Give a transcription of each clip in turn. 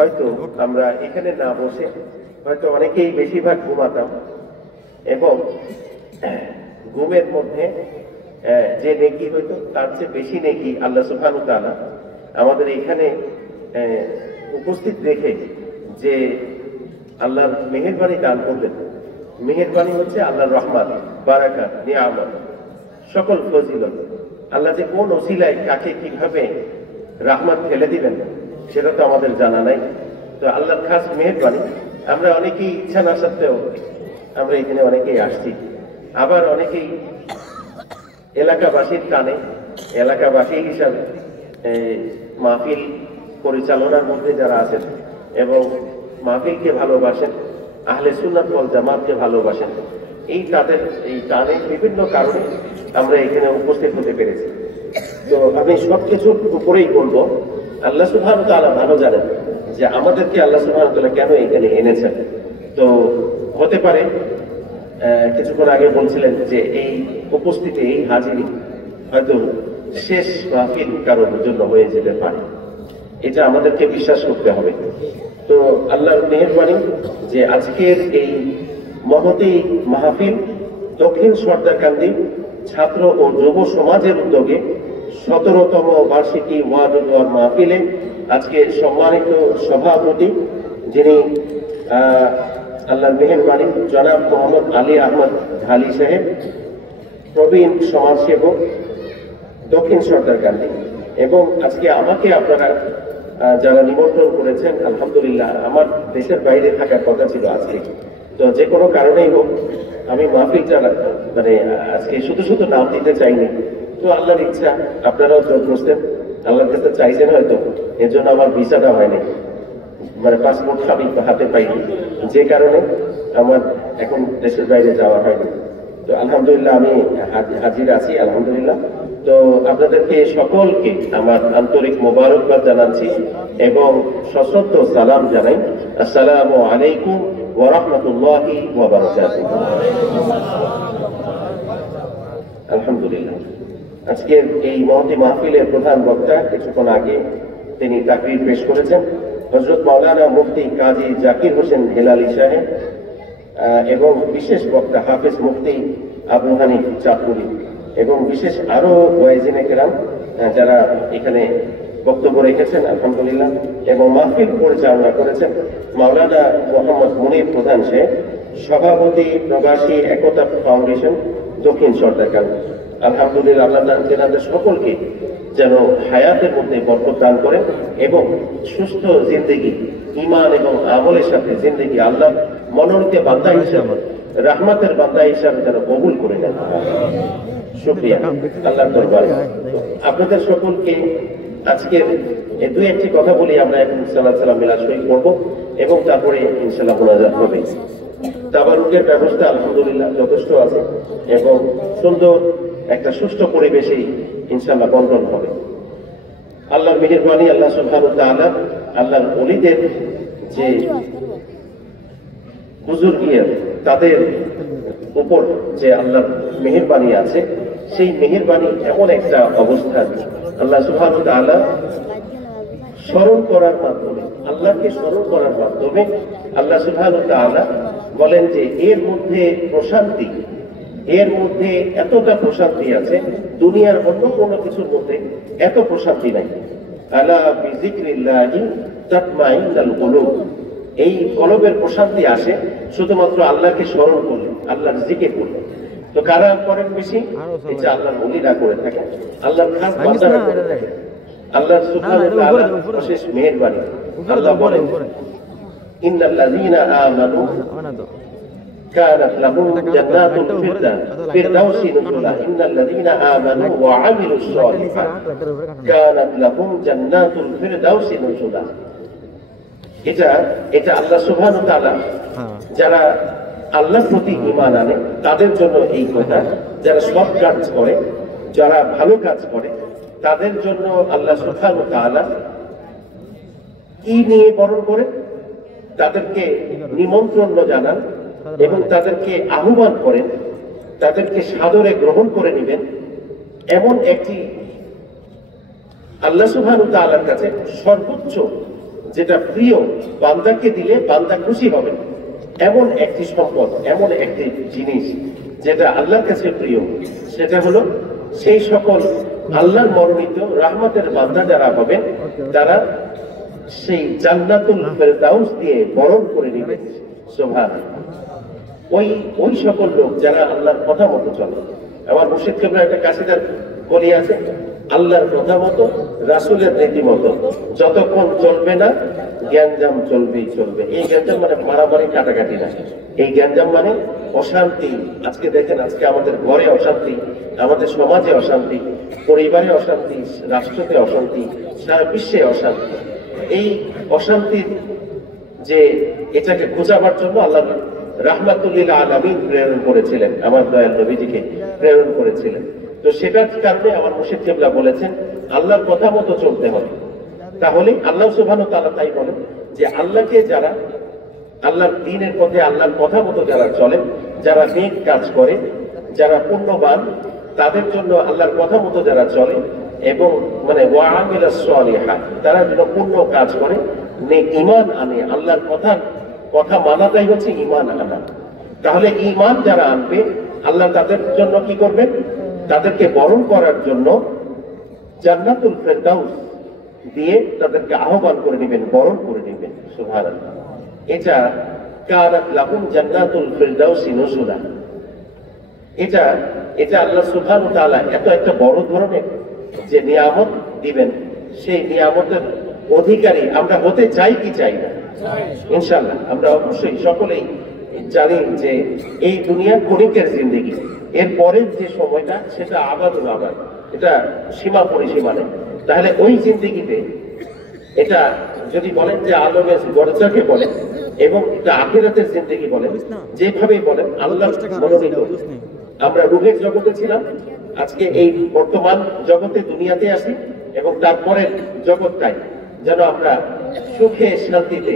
হয়তো আমরা এখানে না বসে হয়তো অনেকেই বেশিরভাগ ঘুমাতাম, এবং ঘুমের মধ্যে যে নেকি হয়তো তার চেয়ে বেশি নেকি আল্লাহ সুবহানাহু ওয়া তাআলা আমাদের এখানে উপস্থিত রেখে যে আল্লাহর মেহেরবানি দান করবেন। মেহেরবানি হচ্ছে আল্লাহর রহমত, বারাকাত, নিয়ামত, সকল ফজিলত। আল্লাহ যে কোন ওসিলায় কাকে কিভাবে রহমত ফেলে দিবেন সেটা তো আমাদের জানা নাই। তো আল্লাহর খাস মেহেরবানি, আমরা অনেকেই ইচ্ছা না সত্ত্বেও আমরা এখানে অনেকেই আসছি, আবার অনেকেই এলাকাবাসীর টানে, এলাকাবাসী হিসাবে মাহফিল পরিচালনার মধ্যে যারা আছেন এবং মাহফিলকে ভালোবাসেন, আহলে সুন্নাত ওয়াল জামাতকে ভালোবাসেন, তাদের এই টানে বিভিন্ন কারণে আমরা এখানে উপস্থিত হতে পেরেছি। তো আমি সবকিছুর উপরেই বলবো, আল্লাহ সুবহানাহু ওয়া তাআলা ভালো জানেন যে আমাদেরকে আল্লাহ সুবহানাহু ওয়া তাআলা কেন এখানে এনেছেন। তো হতে পারে কিছুক্ষণ আগে বলছিলেন যে এই উপস্থিতি, এই হাজিরি হয়তো শেষ মাহফিল কারোর জন্য হয়ে যেতে পারে, এটা আমাদেরকে বিশ্বাস করতে হবে। তো আল্লাহর মেহেরবানি যে আজকের এই মহতী মাহফিল দক্ষিণ সর্দারকান্দি ছাত্র ও যুব সমাজের উদ্যোগে 17তম বার্ষিকী ওয়াজুল মাহফিলে আজকে সম্মানিত সভাপতি, যিনি আল্লাহর মেহেরবানি জনাব মোহাম্মদ আলী আহমদ ঢালি সাহেব, প্রবীণ সমাজসেবক দক্ষিণ সর্দারকান্দি, এবং আজকে আমাকে আপনারা যারা নিমন্ত্রণ করেছেন, আলহামদুলিল্লাহ আমার দেশের বাইরে থাকার কথা ছিল আজকে, তো যে কোনো কারণেই হোক আমি মাহফিলটা মানে আজকে শুধু শুধু নাম দিতে চাইনি। তো আল্লাহর ইচ্ছা, আপনারাও জোর করছেন, আল্লাহর কাছে চাইছেন হয়তো, এর জন্য আমার ভিসাটা হয়নি, মানে পাসপোর্ট আমি হাতে পাইনি, যে কারণে আমার এখন দেশের বাইরে যাওয়া হয়নি। তো আলহামদুলিল্লাহ আমি হাজির আছি, আলহামদুলিল্লাহ। তো আপনাদেরকে সকলকে আমার আন্তরিক মোবারকবাদ জানাচ্ছি এবং সশ্রদ্ধ সালাম জানাই। আসসালামু আলাইকুম ওয়া রাহমাতুল্লাহি ওয়া বারাকাতুহু। আলহামদুলিল্লাহ, আজকের এই মহতী মাহফিলের প্রধান বক্তা কিছুক্ষণ আগে তিনি তাকরীর পেশ করেছেন, হযরত মাওলানা মুফতি কাজী জাকির হোসেন হেলালি সাহেব, এবং বিশেষ বক্তা হাফেজ মুফতি আবু হানিফ চাঁদপুরি, এবং বিশেষ আরো ওয়াইজিনে কেরাম যারা এখানে বক্তব্য রেখেছেন, আলহামদুলিল্লাহ। এবং মাহফিল পরিচালনা করেছেন মাওলানা মোহাম্মদ মুনির প্রধান সাহেব, সভাপতি প্রবাসী একতা ফাউন্ডেশন দক্ষিণ সর্দারকান্দি। আলহামদুলিল্লাহ, আল্লাহ তেনাদের সকলকে যেন হায়াতের মধ্যে বরকত দান করেন এবং সুস্থ জিন্দেগি, ঈমান এবং আমলের সাথে জিন্দেগি আল্লাহ মনোনীত বান্দা হিসাবে, রাহমাতের বান্দা হিসাবে যেন কবুল করে নেন। শুকরিয়া আল্লাহর দরবারে। আপনাদের সকলকে আজকের দুই একটি কথা বলি, আমরা এখন সালাত সালাম মিলাদ শরীফ করব এবং তারপরে ইনশাআল্লাহ মুনাজাত হবে। তাবারুকের ব্যবস্থা আলহামদুলিল্লাহ যথেষ্ট আছে এবং সুন্দর একটা সুষ্ঠু পরিবেশেই ইনশাআল্লাহ বন্টন হবে। আল্লাহর মেহেরবানি, আল্লাহ সুবহানাহু ওয়া তাআলা আল্লাহর ওলিদের যে বুজুর্গিয়াত, তাদের উপর যে আল্লাহর মেহেরবানি আছে, সেই মেহেরবানি এমন একটা অবস্থা আল্লাহ সুবহানাহু ওয়া তাআলা স্মরণ করার মাধ্যমে, আল্লাহকে স্মরণ করার মাধ্যমে আল্লাহ সুবহানাহু ওয়া তাআলা বলেন যে এর মধ্যে প্রশান্তি, এর মধ্যে এতটা প্রশান্তি আছে, দুনিয়ার অন্য কোনো কিছুর মধ্যে এত প্রশান্তি নাই। আলা বিযিকরিল্লাহি তাতমাইন্নুল কুলুব, এই কলবের প্রশান্তি আসে শুধুমাত্র আল্লাহকে স্মরণ করলে, আল্লাহর জিকির করলে। তো কারা করেন বেশি? এই যে আল্লাহর ওলিরা করে থাকে, আল্লাহর খাস বান্দারা করে থাকে। আল্লাহ সুবহানাহু ওয়া তাআলা বিশেষ মেহেরবানি, আল্লাহ বলেন ইন্নাল্লাযীনা আমানু কানাত লাহুম জান্নাতুল ফিরদাউসি নুজুলা, ইন্নাল্লাযীনা আমানু ওয়া আমিলুস সালিহাত কানাত লাহুম জান্নাতুল ফিরদাউসি নুজুলা। এটা আল্লাহ সুবহানাহু ওয়া তাআলা যারা আল্লাহর প্রতি ঈমান আনে তাদের জন্য এই কথা, যারা সৎ কাজ করে, যারা ভালো কাজ করে, তাদের জন্য আল্লাহ সুবহানাহু ওয়া তাআলা কি নিয়ে বরণ করে, তাদেরকে নিমন্ত্রণ জানান এবং তাদেরকে আহ্বান করেন, তাদেরকে সাদরে গ্রহণ করে নেবেন, এমন একটি আল্লাহ সুবহানাহু ওয়া তাআলার কাছে সর্বোচ্চ যেটা প্রিয়, বান্দাকে দিলে বান্দা খুশি হবে, এমন একটি সম্পদ, এমন একটি জিনিস যেটা আল্লাহর কাছে প্রিয়, সেটা হলো সেই সকল আল্লাহর মনোনীত রহমতের বান্দা যারা হবেন, তারা সেই জান্নাতুল ফেরদাউস দিয়ে বরণ করে নেবে। সুবহানাল্লাহ। ওই সকল লোক যারা আল্লাহর কথা মতো চলে। আমার মুর্শিদ কেবলার একটা কাসিদার বলি আছে, আল্লাহর কথা মতো, রাসূলের রীতি মতো যতক্ষণ চলবে না জ্ঞানজাম চলবেই চলবে। এই জ্ঞানজাম মানে মারামারি কাটাকাটি না, এই জ্ঞানজাম মানে অশান্তি। আজকে দেখেন, আজকে আমাদের ঘরে অশান্তি, আমাদের সমাজে অশান্তি, পরিবারে অশান্তি, রাষ্ট্রতে অশান্তি, সারা বিশ্বে অশান্তি। এই অশান্তির যে এটাকে ঘুচাবার জন্য আল্লাহ রাহমাতুল্লিল আলামিন প্রেরণ করেছিলেন, আমার দয়াল নবীজিকে প্রেরণ করেছিলেন। তো সেটার কারণে আমার মুর্শিদ কেবলা বলেছেন আল্লাহর কথা মতো চলতে হবে। তাহলে আল্লাহ সুবহানাহু ওয়া তাআলা তাই বলেন যে আল্লাহকে যারা আল্লাহর দ্বীনের পথে আল্লাহর কথা মতো যারা চলেন, যারা নেক কাজ করে, যারা পুণ্যবান, তাদের জন্য আল্লাহর কথা মতো যারা চলে এবং মানে ওয়া আমিলাস সালিহাত, তারা যেন পুণ্য কাজ করে, নেক ঈমান আনে, আল্লাহর কথা মানাটাই হচ্ছে ঈমান আনা। তাহলে ঈমান যারা আনবে, আল্লাহ তাদের জন্য কি করবেন? তাদেরকে বরণ করার জন্য জান্নাতুল ফেরদাউস দিয়ে তাদেরকে আহ্বান করে নেবেন, বরণ করে নেবেন। সুবহানাল্লাহ। এটা কানাত লাহুম জান্নাতুল ফেরদাউসি নুজুলা। এটা আল্লাহ সুবহানাহু ওয়া তাআলা এত একটা বড় ধরনের যে নিয়ামত দিবেন, সেই নিয়ামতের অধিকারী আমরা হতে চাই কি চাই না? ইনশাআল্লাহ আমরা অবশ্যই সকলেই জানি যে এই দুনিয়া ক্ষণিকের জিন্দেগি, এর পরের যে সময়টা সেটা আবাদুল আবাদ, এটা সীমা পরিসীমা নেই। তাহলে ওই জিন্দেগিতে এটা যদি বলেন যে আলমে গরজাকে বলেন এবং এটা আখিরাতের জিন্দেগি বলেন, যেভাবে বলেন আল্লাহ মনোনীত। আমরা রূহের জগতে ছিলাম, আজকে এই বর্তমান জগতে দুনিয়াতে আসি এবং তারপরে জগৎটাই যেন আমরা সুখে শান্তিতে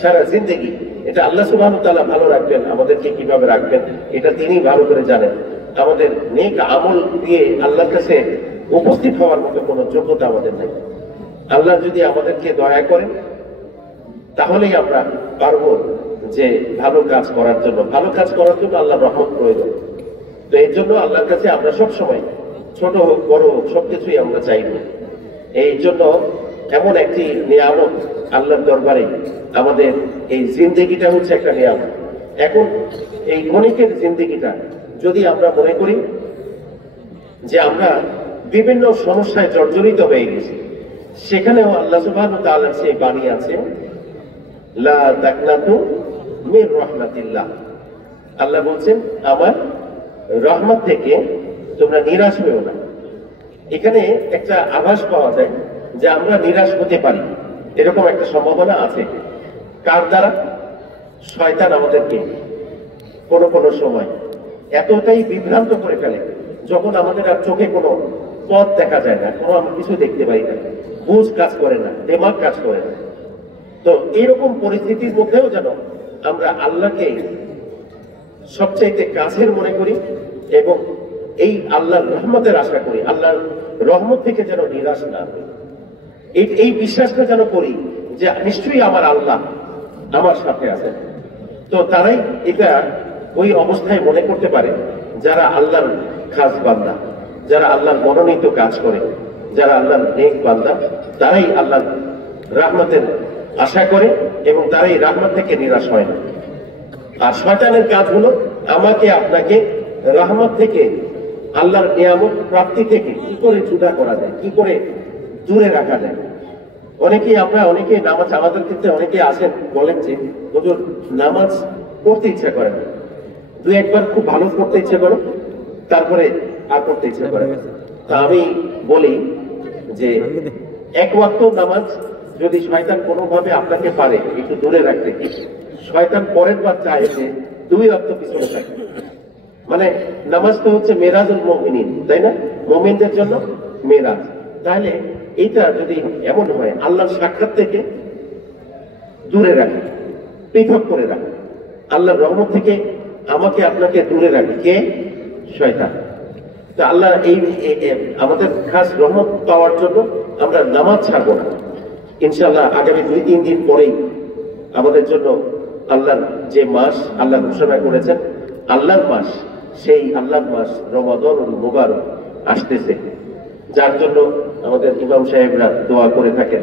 সারা জিন্দেগি, এটা আল্লাহ সুবহানাহু ওয়া তাআলা ভালো রাখবেন, আমাদেরকে কিভাবে রাখবেন এটা তিনি ভালো করে জানেন। আমাদের নেক আমল দিয়ে আল্লাহর কাছে উপস্থিত হওয়ার মতো কোনো যোগ্যতা আমাদের নেই। আল্লাহ যদি আমাদেরকে দয়া করেন তাহলেই আমরা পারবো যে ভালো কাজ করার জন্য। ভালো কাজ করার জন্য আল্লাহর রহমত প্রয়োজন। তো এর জন্য আল্লাহর কাছে আমরা সব সময়, ছোট হোক বড় হোক, সবকিছুই আমরা চাইব। এই জন্য এমন একটি নিয়ামত আল্লাহর দরবারে আমাদের এই জিন্দেগিটা হচ্ছে একটা নিয়ামত। এখন এই ক্ষণিকের জিন্দেগিটা যদি আমরা মনে করি যে আমরা বিভিন্ন সমস্যায় জর্জরিত হয়ে গেছি, সেখানেও আল্লাহ সুবহানাহু ওয়া তাআলার সেই বাণী আছে, লা তাকনাতু মির রাহমাতিল্লাহ। আল্লাহ বলছেন আমার রহমত থেকে তোমরা নিরাশ হও না। এখানে একটা আভাস পাওয়া যায় যে আমরা নিরাশ হতে পারি, এরকম একটা সম্ভাবনা আছে। কার দ্বারা? শয়তান আমাদেরকে কোনো কোনো সময় এতটাই বিভ্রান্ত করে ফেলে, যখন আমাদের আর চোখে কোনো পথ দেখা যায় না, কোনো আমরা কিছু দেখতে পাই না, বুঝ কাজ করে না, দিমাগ কাজ করে না। তো এইরকম পরিস্থিতির মধ্যেও যেন আমরা আল্লাহকে সবচাইতে কাছের মনে করি এবং এই আল্লাহর রহমতের আশা করি, আল্লাহর রহমত থেকে যেন নিরাশ না হই। এই বিশ্বাসটা যেন করি যে নিশ্চয়ই আমার আল্লাহ আমার সাথে আছেন। তো তারাই এটা ওই অবস্থায় মনে করতে পারে যারা আল্লাহর খাস বান্দা, যারা আল্লাহর মনোনীত কাজ করে, যারা আল্লাহর নেক বান্দা, তারাই আল্লাহর রহমতের আশা করে এবং তারাই রহমত থেকে নিরাশ হয় না। আর শয়তানের কাজ হলো আমাকে আপনাকে রহমত থেকে, আল্লাহর নিয়ামত প্রাপ্তি থেকে কি করে জুদা করা যায়, কি করে দূরে রাখা যায়। অনেকে নামাজ, আমাদের ক্ষেত্রে অনেকে আসেন বলেন যে হুজুর নামাজ পড়তে ইচ্ছা করে না, দুই একবার খুব ভালো পড়তে ইচ্ছা করে, তারপরে আর পড়তে ইচ্ছা করে। তা আমি বলি যে এক ওয়াক্ত নামাজ যদি শয়তান কোনোভাবে আপনাকে পারে একটু দূরে রাখতে, শয়তান পরের বার চায় যে দুই ওয়াক্ত পিছনে থাকে। মানে নামাজ তো হচ্ছে মেরাজুল মুমিনিন, তাই না? মুমিনদের জন্য মেরাজ। তাহলে এইটা যদি এমন হয় আল্লাহর সাক্ষাৎ থেকে দূরে রাখে, পৃথক করে রাখে, আল্লাহর রহমত থেকে আমাকে আপনাকে দূরে রাখে কে? শয়তান। তা আল্লাহ এই আমাদের খাস রহমত পাওয়ার জন্য আমরা নামাজ ছাড়বো না। ইনশাআল্লাহ আগামী 2-3 দিন পরেই আমাদের জন্য আল্লাহর যে মাস আল্লাহ ঘোষণা করেছেন, আল্লাহর মাস, সেই আল্লাহর মাস রমাদানুল মুবারক আসতেছে, যার জন্য আমাদের ইমাম সাহেবরা দোয়া করে থাকেন।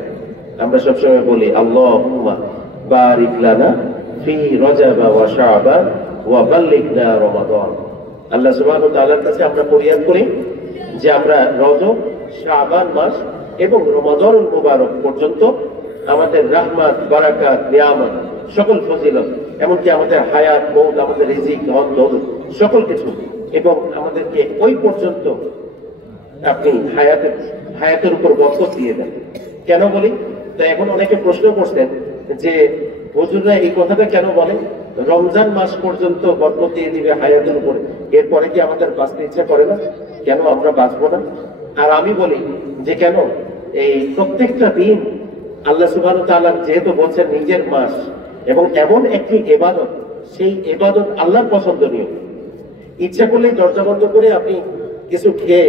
আমরা সবসময় বলি আল্লাহুম্মা বারিক লানা ফি রজব ওয়া শাবান ওয়া বাল্লিগনা রমাদান। আল্লাহ সুবহানাহু ওয়া তাআলার কাছে আমরা ফরিয়াদ করি যে আমরা রজব, শাবান মাস এবং রমাদানুল মুবারক পর্যন্ত আমাদের রাহমাত, বারাকাত, নিয়ামত, সকল ফজিলত, এমনকি আমাদের হায়াত, মওত, আমাদের রিজিক, ধন দৌলত, সকল কিছু, এবং আমাদেরকে ওই পর্যন্ত আপনি হায়াতের উপর বরকত দিয়ে দেন। কেন বলি? তো এখন অনেকে প্রশ্ন করছেন যে হুজুররা এই কথাটা কেন বলে, রমজান মাস পর্যন্ত বরকত দিয়ে দিবে হায়াতের উপরে, এরপরে কি আমাদের বাঁচতে ইচ্ছা করে না? কেন আমরা বাঁচবো না? আর আমি বলি যে কেন এই প্রত্যেকটা দিন আল্লাহ সুবহানাহু ওয়া তাআলা যেহেতু বলছেন নিজের মাস এবং এমন একটি ইবাদত, সেই ইবাদত আল্লাহর পছন্দনীয়, ইচ্ছা করলেই দরজা বন্ধ করে আপনি কিছু খেয়ে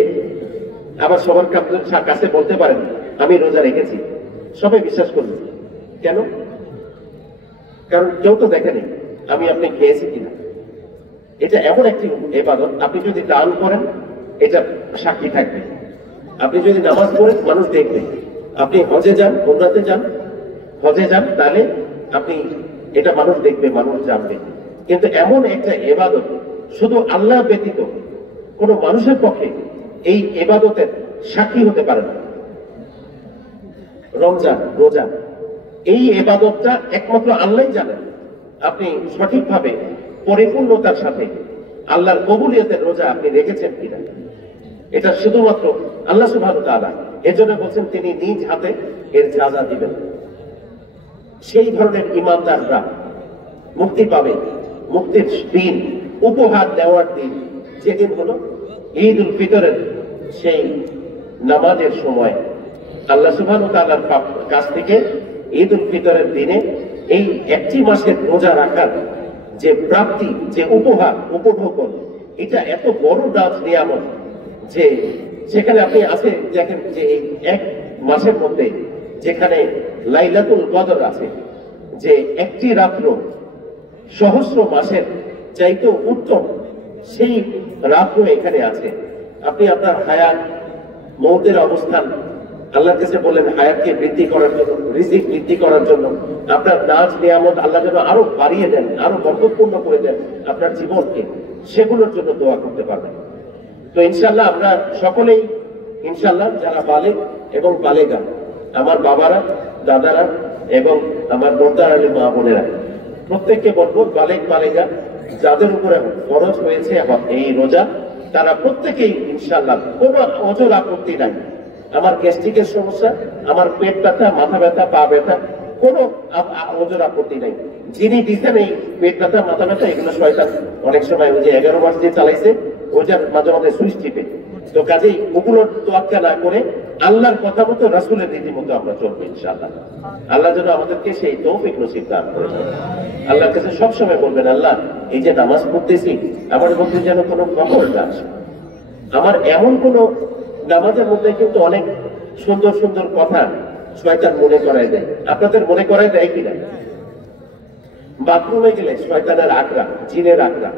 আবার সবার কাছে বলতে পারেন আমি রোজা রেখেছি, সবাই বিশ্বাস করবে। কেন? কারণ কেউ তো দেখেনি আমি আপনি খেয়েছি কিনা। এটা এমন একটি ইবাদত, আপনি যদি দান করেন এটা সাক্ষী থাকবে, আপনি যদি নামাজ পড়েন মানুষ দেখবে, আপনি হজে যান, উমরাতে যান, হজে যান, তাহলে আপনি এটা মানুষ দেখবে, মানুষ জানবে। কিন্তু এমন একটা ইবাদত শুধু আল্লাহ ব্যতীত কোনো মানুষের পক্ষে এই ইবাদতের সাক্ষী হতে পারে না। রমজান, রোজা, এই ইবাদতটা একমাত্র আল্লাহই জানেন আপনি সঠিকভাবে পরিপূর্ণতার সাথে আল্লাহর কবুলিয়তের রোজা আপনি রেখেছেন কিনা, এটা শুধুমাত্র আল্লাহ সুবহানাহু ওয়া তাআলা। এজন্য বলছেন তিনি নিজ হাতে এর সাজা দিবেন। সেই ধরনের ইমানদাররা মুক্তি পাবে। মুক্তির দিন, উপহার দেওয়ার দিন, যেদিন হলো ঈদ উল ফিতরের সেই নামাজের সময় আল্লাহ সুবহানাহু ওয়া তাআলার কাছ থেকে ঈদ উল ফিতরের দিনে এই একটি মাসের রোজা রাখার যে প্রাপ্তি, যে উপহার, উপঢৌকন, এটা এত বড় রাজ নিয়ামত যে সেখানে আপনি আছে দেখেন যে এই এক মাসের মধ্যে যেখানে লাইলাতুল কদর আছে, যে একটি রাত্র সহস্র মাসের চাইতেও উত্তম, সেই রাত্র এখানে আছে। আপনি আপনার হায়াত, মওতের অবস্থান আল্লাহর কাছে বলেন হায়াতকে বৃদ্ধি করার জন্য, রিজিক বৃদ্ধি করার জন্য, আপনার নাজ নিয়ামত আল্লাহ যেন আরো বাড়িয়ে দেন, আরো বরকতপূর্ণ করে দেন আপনার জীবনকে, সেগুলোর জন্য দোয়া করতে পারবেন। তো ইনশাআল্লাহ আমরা সকলেই ইনশাআল্লাহ যারা বালেগ এবং বালেগা, আমার বাবারা, দাদারা এবং আমার বর্দার আলী মা বোনেরা, প্রত্যেককে বলবো বালেগ বালেগা যাদের উপরে ফরজ হয়েছে এই রোজা, তারা প্রত্যেকেই ইনশাআল্লাহ কোনো অজর আপত্তি নাই। আমার গ্যাস্ট্রিকের সমস্যা, আমার পেট ব্যথা, মাথা ব্যথা, পা ব্যথা, কোনো অজর আপত্তি নাই। যিনি দিচ্ছেন এই পেট ব্যথা, মাথা ব্যথা, এগুলো শয়তান অনেক সময় ওই যে 11 মাস দিয়ে চালাইছে, ওইটার মাঝে মাঝে সুইচ টিপে। তো কাজেই ওগুলোর তোয়াক্কা না করে আল্লাহর কথা মতো, রাসূলের রীতি মতো আমরা চলবো ইনশাআল্লাহ। আল্লাহ যেন আমাদেরকে সেই তৌফিক নসিব দান করে। আল্লাহর কাছে সবসময় বলবেন, আল্লাহ এই যে নামাজ পড়তেছি আমার মধ্যে যেন কোনো নকল না আসে। আমার এমন কোনো নামাজের মধ্যে কিন্তু অনেক সুন্দর সুন্দর কথা শয়তান মনে করায় দেয়, আপনাদের মনে করায় দেয় কিনা? বাথরুমে গেলে শয়তানের আকড়া, জিনের আকড়া,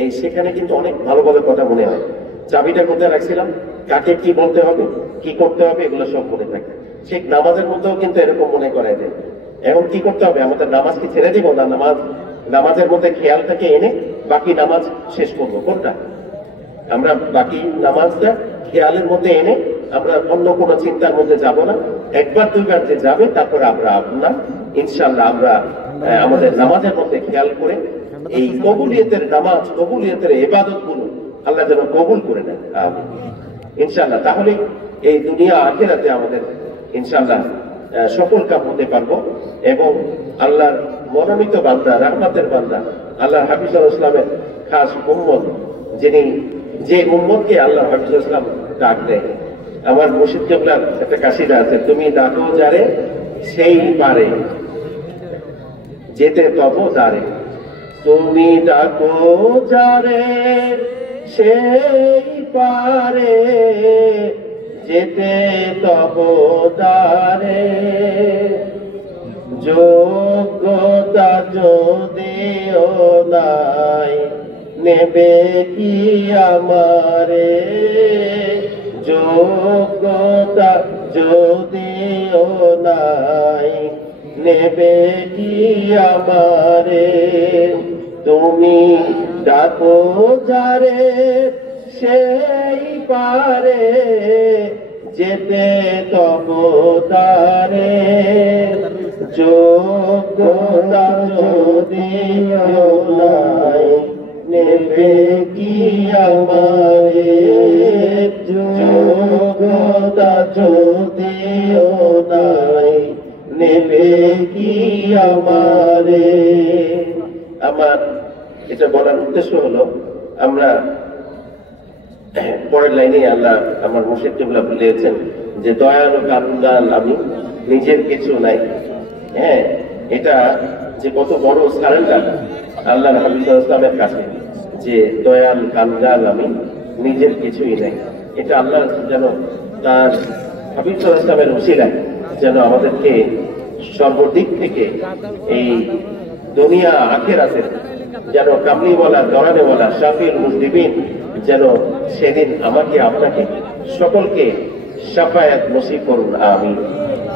এই সেখানে কিন্তু অনেক ভালো ভালো কথা মনে হয়। চাবিটা কোথায় রাখছিলাম, কাকে কি বলতে হবে, কি করতে হবে, এগুলো সব মনে থাকে। ঠিক নামাজের মধ্যেও কিন্তু এরকম মনে করায় দেয়। এখন কি করতে হবে? আমাদের নামাজ কি ছেড়ে দিব না নামাজের মধ্যে খেয়ালটাকে এনে বাকি নামাজ শেষ করবো? কোনটা? আমরা বাকি নামাজটা খেয়ালের মধ্যে এনে আমরা অন্য কোনো চিন্তার মধ্যে যাব না। একবার দুইবার যে যাবে তারপরে আমরা আপনার ইনশাআল্লাহ আমরা আমাদের নামাজের মধ্যে খেয়াল করে এই কবুলিয়তের নামাজ, কবুলিয়তের ইবাদত গুলো আল্লাহ যেন কবুল করে নেন ইনশাআল্লাহ। তাহলে এই দুনিয়া আখিরাতে আমাদের ইনশাআল্লাহ সফল কাম হতে পারবো এবং আল্লাহর মনোনীত বান্দা, রহমতের বান্দা, আল্লাহ হাফিজ ইসলামের খাস উম্মত, যিনি যে উম্মতকে আল্লাহ হাফিজ ইসলাম ডাক দেয়। আমার মুর্শিদ কেবলার একটা কাশিদা আছে, তুমি ডাকো যারে সেই পারে যেতে তব যারে, তুমি ডাকো যারে সেই পারে যেতে তব দ্বারে, যোগ্যতা যদিও নাই নেবে কি আমারে, যোগ্যতা যদিও নাই নেবে কি আমারে, তুমি ডাকো যারে সেই পারে, যেতে তব দ্বারে, যোগ্যতা যদিও নাই নেবে কি আমারে, যোগ্যতা যদিও নাই নেবে কি আমারে। আমার এটা বলার উদ্দেশ্য হলো, আমরা পরের লাইনে আল্লাহ আমার মুর্শিদ কিবলা বলেছেন যে দয়ালু কান্দাল আমি নিজের কিছু নাই। হ্যাঁ, এটা যে কত বড় সারেন্ডার আল্লাহর হাবিব সাল্লাল্লাহু আলাইহি ওয়াসাল্লামের কাছে, যে দয়াল কান্দাল আমি নিজের কিছুই নাই। এটা আল্লাহ যেন তার হাবিব সাল্লাল্লাহু আলাইহি ওয়াসাল্লামের উসিলায় যেন আমাদেরকে সর্বদিক থেকে এই দুনিয়া আখিরাতের যেন কামলিওয়ালা দরানেওয়ালা শাফিউল মুজনিবিন যেন সেদিন আমাকে আপনাকে সকলকে শাফায়াত নসিব করুন, আমিন।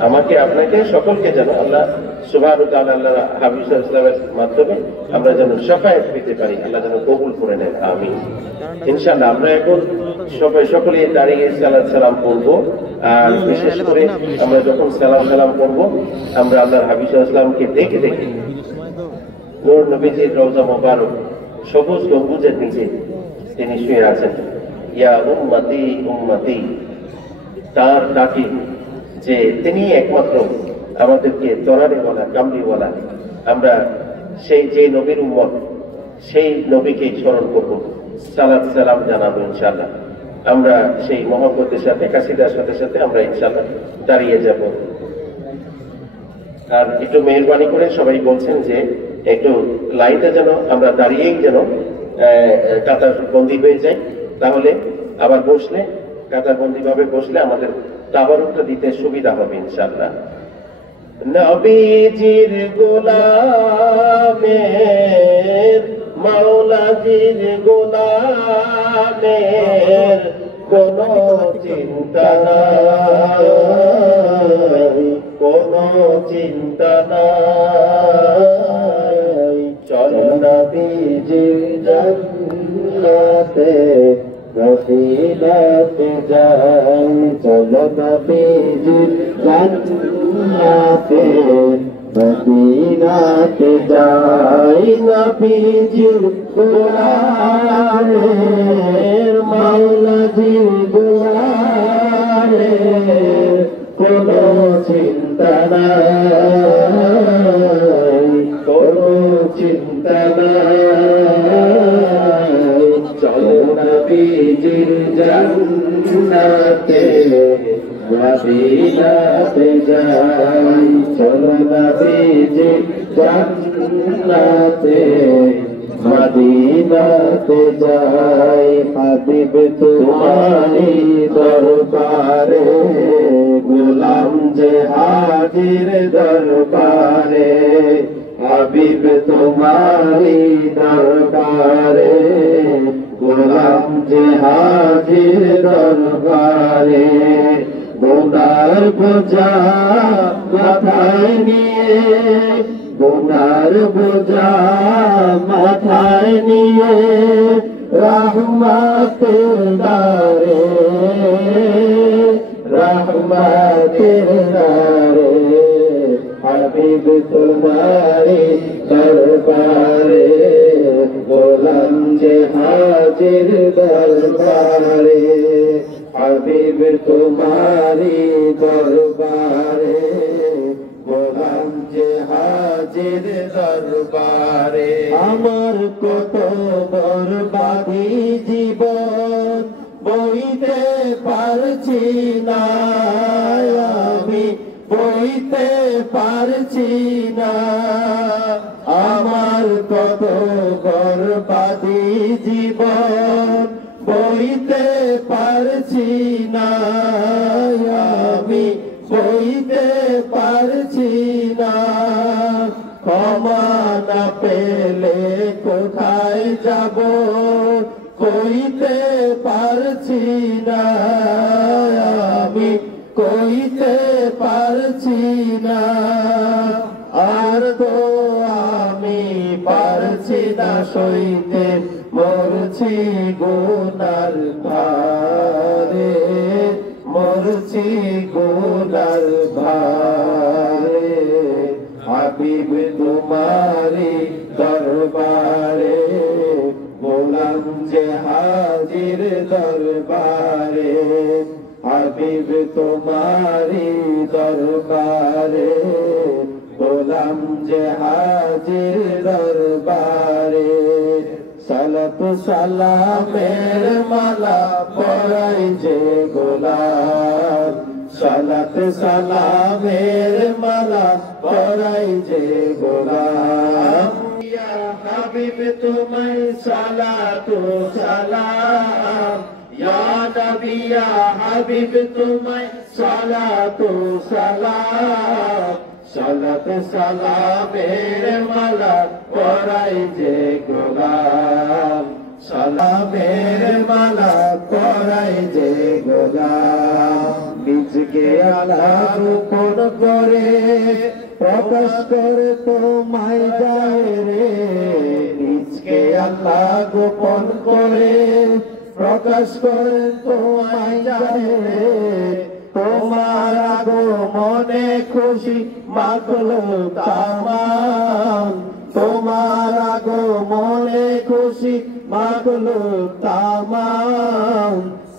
আমাকে আপনাকে সকলকে যেন আল্লাহ সুবহানাহু ওয়া তাআলা আল্লাহ হাবিব সাল্লাল্লাহু আলাইহি ওয়াসাল্লামের মাধ্যমে আমরা যেন শাফায়াত পেতে পারি, আল্লাহ যেন কবুল করে নেন, আমিন। ইনশাআল্লাহ আমরা এখন সকলে দাঁড়িয়ে সালাম পড়বো। আর বিশেষ করে আমরা যখন সালাম পড়বো, আমরা আল্লাহর হাবিব সাল্লাল্লাহু আলাইহি ওয়াসাল্লামকে দেখে দেখে নূর নবীজির রওজা মোবারক সবুজ গম্বুজের নিচে তিনি শুয়ে আছেন। ইয়া উম্মতি উম্মতি, তার ডাকে যে তিনি একমাত্র আমাদেরকে তরানেওয়ালা কামলিওয়ালা, আমরা সেই যে নবীর উম্মত সেই নবীকে স্মরণ করব, সালাত সালাম জানাবো ইনশাআল্লাহ। আমরা সেই মহব্বতের সাথে কাসিদার সাথে সাথে আমরা ইনশাআল্লাহ দাঁড়িয়ে যাব। আর একটু মেহরবানি করে সবাই বলছেন যে একটু লাইনটা যেন আমরা দাঁড়িয়েই যেন কাতার বন্দী হয়ে যাই, তাহলে আবার বসলে কাতার বন্দী ভাবে বসলে আমাদের তাবারুকটা দিতে সুবিধা হবে ইনশাআল্লাহ। নবীজির গোলামের মাওলাজির গোলামের কোনো চিন্তা নাই, কোনো চিন্তা নাই, চল নবীজির জান্নাতে মদিনাতে যাই, চল নবীজির জান্নাতে মদিনাতে যাই, নবীজির গোলামের মাওলাজির গোলামের কোনো চিন্তা নাই, কোনো চিন্তা নাই, চলো নবীজির জান্নাতে মদিনাতে যাই, চলো নবীজির জান্নাতে মদিনাতে যাই। হাবিব তোমারি দরবারে গোলাম যে হাজির দরবারে, হাবিব তোমারি দরবারে গোলাম যে হাজির দরবারে, গুনার বোঝা মাথায় নিয়ে, গুনার বোঝা মাথায় নিয়ে রহমতের দারে, রহমতের দারে, হাবিব তোমারি দরবারে গোলাম যে হাজির দরবারে, হাবিব তোমারি দরবারে গোলাম যে হাজির দরবারে। আমার কত বরবাদি জীবন বইতে পারছি না, আমি বইতে পারছি না, আমার কত বরবাদি জীবন বইতে পারছি না, ক্ষমা না পেলে কোথায় যাব কইতে পারছি না আমি কইতে পারছি না আর তো আমি পারছি না সইতে মরছি গুনার ভারে মরছি গুনার ভারে হাবিব তোমারি দরবারে গোলাম যে হাজির দরবারে হাবিব তোমারি দরবারে গোলাম যে হাজির দরবারে সালাত সালামের মালা পরাই যে গোলাম সালাত সালামের মালা পরাই যে গোলাম ইয়া হাবিব তোমায় সালাতু সালাম ইয়া নবী ইয়া হাবিব তোমায় সালাতু সালাম সালাত সালামের মালা পরাই যে গোলাম সালামের মালা পরাই যে গোলাম নিজকে আল্লাহ রূপণ করে প্রকাশ করে তোমায় যায় রে নিজকে আল্লাহ গোপন করে প্রকাশ করে তোমায় যায় রে তোমার আগমনে খুশি মাখলো তামাম তোমার আগমনে খুশি মাখলো তামাম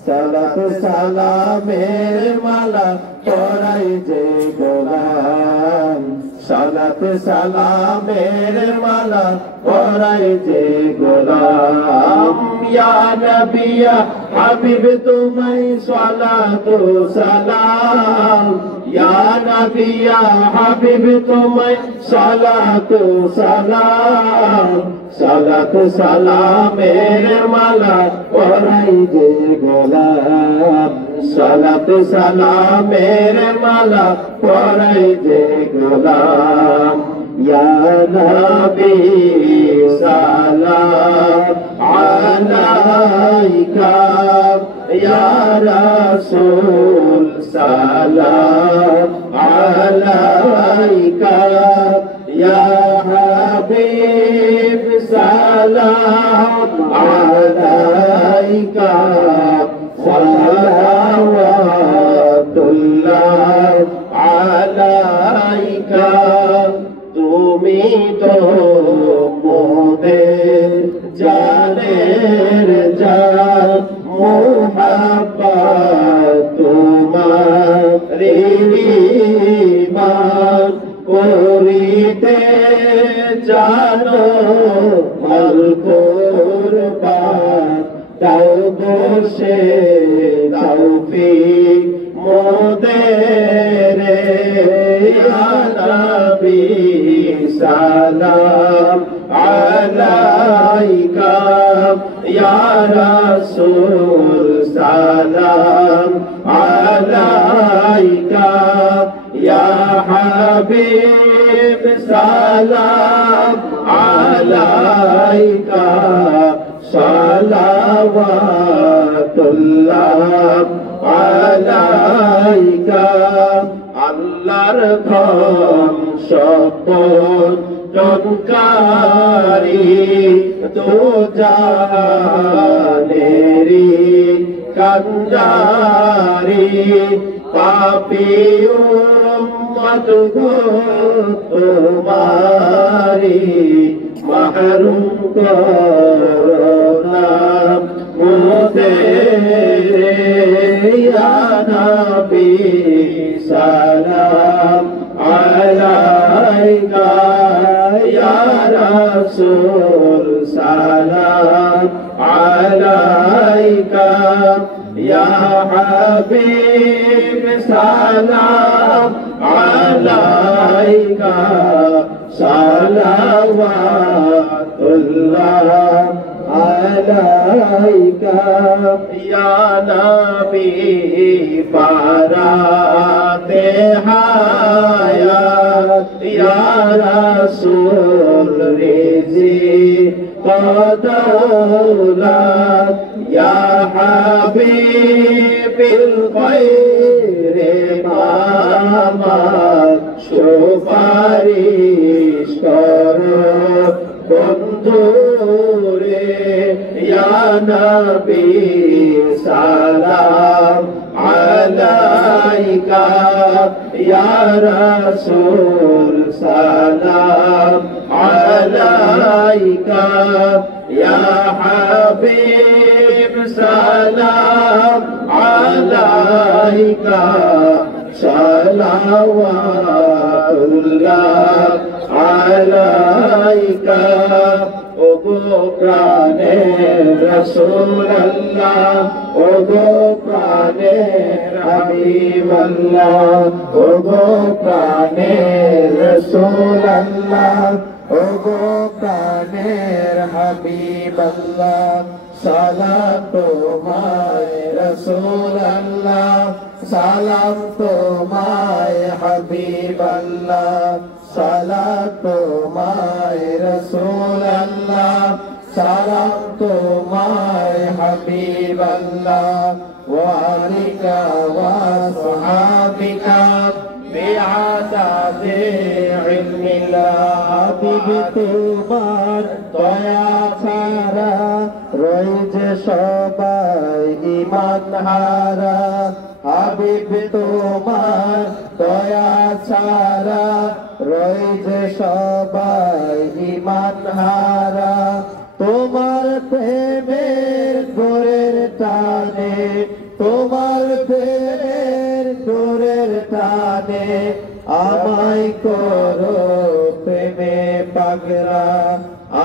সালাত সালামের মালা পরাই যে গোলাম সালাত সালামের মালা পরাই যে গোলাম ইয়া নবী ইয়া হাবিব তোমায় সালাতু সালাম ইয়া নবী ইয়া হাবিব তোমায় সালাতু সালাম সালাত সালামের মালা পরাই যে গোলাম সালাত সালামের মালা পরাই যে গোলাম ইয়া নবী সালাম আলাইকা ইয়া রাসূল সালাম আলাইকা ইয়া হাবিব সালাম আলাইকা সালাওয়াতুল্লাহ আলাইকা তুমি তো মোদের জানের জান মুহাব্বত তোমার ঈমান করিতে জানো আল কুরবান দাও বসে তৌফিক মোদের ইয়া নবী সালাম আলাইকা ইয়া রাসূল সালাম আলাইকা ইয়া হাবিব সালাম আলাইকা সালাওয়াতুল্লাহ আলাইকা আল্লাহর ধন সম্পদ টনকারি দো জাহানেরি কান্ডারি পাপী উম্মত গো তোমারি মাহরুম করোনা মোদের ইয়া নবী সালাম আলাইকা ইয়া রাসূল সালাম আলাইকা ইয়া হাবিব সালাম আলাইকা সালাওয়াতুল্লাহ আলাইকা ইয়া নবী বারাতে হায়াত ইয়া রাসূল দৌলত ইয়া হাবিবিল খায়র আমার সুপারিশ করো বন্ধুরে ইয়া নবী সালাম আলাইকা ইয়া রাসূল সালাম আলাইকা ইয়া হাবিব সালাম আলাইকা সালাওয়াতুল্লাহ আলাইকা ও গো প্রাণের রাসূলুল্লাহ ও গো প্রাণের হাবিবাল্লাহ ও গো প্রাণের রাসূলুল্লাহ ও গো প্রাণের হাবিবাল্লাহ সালাম তোমায় রাসূলুল্লাহ সালাম তোমায় হাবিবাল্লাহ সালাম তোমায় রাসূলুল্লাহ সালাম তোমায় হাবিবাল্লাহ ওয়া আলিকা ওয়া সাহাবিকা বিআদাদে ইলমিল্লাহ হাবিব তোমার দয়া ছাড়া রয়েছে সবাই ঈমান হারা হাবিব তোমার দয়া ছাড়া রয়েছে সবাই ঈমান হারা তোমার প্রেমের গোরের টানে তোমার প্রেমের গোরের টানে আমায় করো প্রেমে পাগলা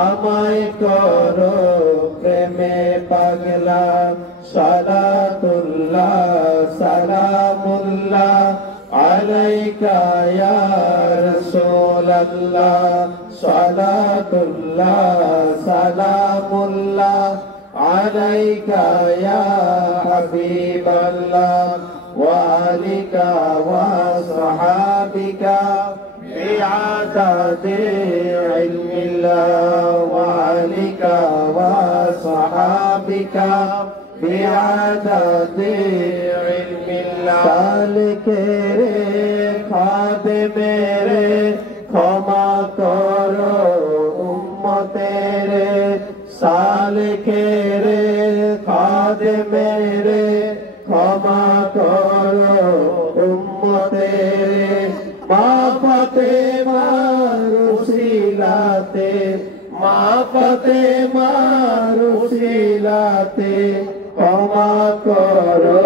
আমায় করো প্রেমে পাগলা সালাতুল্লাহ সালামুল্লাহ আলাইকা ইয়া রাসূলুল্লাহ সালাতুল্লাহ সালামুল্লাহ আলাইকা ইয়া হাবিবাল্লাহ ওয়া আলিকা ওয়া সাহাবিকা بعدد علم الله وعليك وصحابك بعدد علم الله سالك রে খাদেমে রে ক্ষমা করো উম্মতের সালেক রে খাদেমে রে ক্ষমা করো উম্মতের মা ফাতেমার উসিলাতে মা ফাতেমার উসিলাতে ক্ষমা করো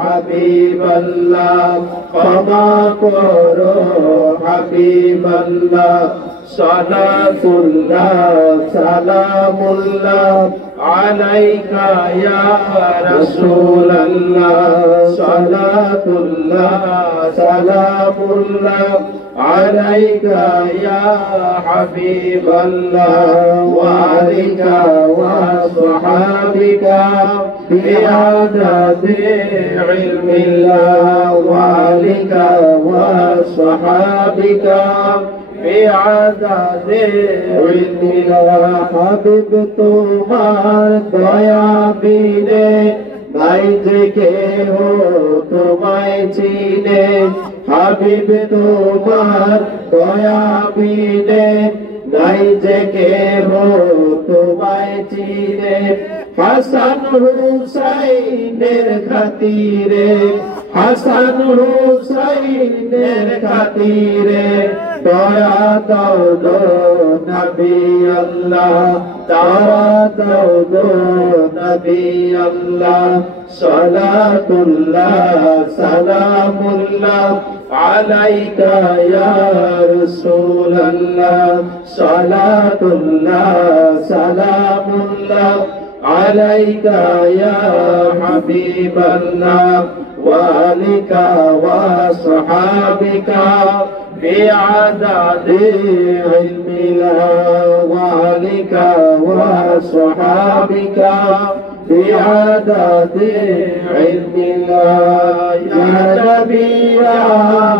হাবিবাল্লাহ ক্ষমা করো হাবিবাল্লাহ সালাতুল্লাহ সালামুল্লাহ আলাইকা ইয়া রাসূলুল্লাহ সালাতুল্লাহ সালামুল্লাহ আলাইকা ইয়া হাবিবাল্লাহ ওয়া আলিকা ওয়া সাহাবিকা বিআদাদি ইলমিল্লাহ ওয়া আলিকা ওয়া সাহাবিকা بعدد علم الله হাবিব তোমার দয়া বিনে নাই যে কেহ তোমায় চিনে হাবিব তোমার দয়া বিনে নাই যে কেহ তোমায় চিনে হাসান হুসাইনের খাতিরে হাসান হুসাইনের খাতিরে দয়া দাও গো নবী আল্লাহ দয়া দাও গো নবী আল্লাহ সালাতুল্লাহ সালামুল্লাহ আলাইকা ইয়া রাসূলুল্লাহ সালাতুল্লাহ সালামুল্লাহ আলাইকা ইয়া হাবিবাল্লাহ ওয়া আলিকা ওয়া সাহাবিকা بعدد علم الله وعليك وصحابك بعدد علم الله يا نبي يا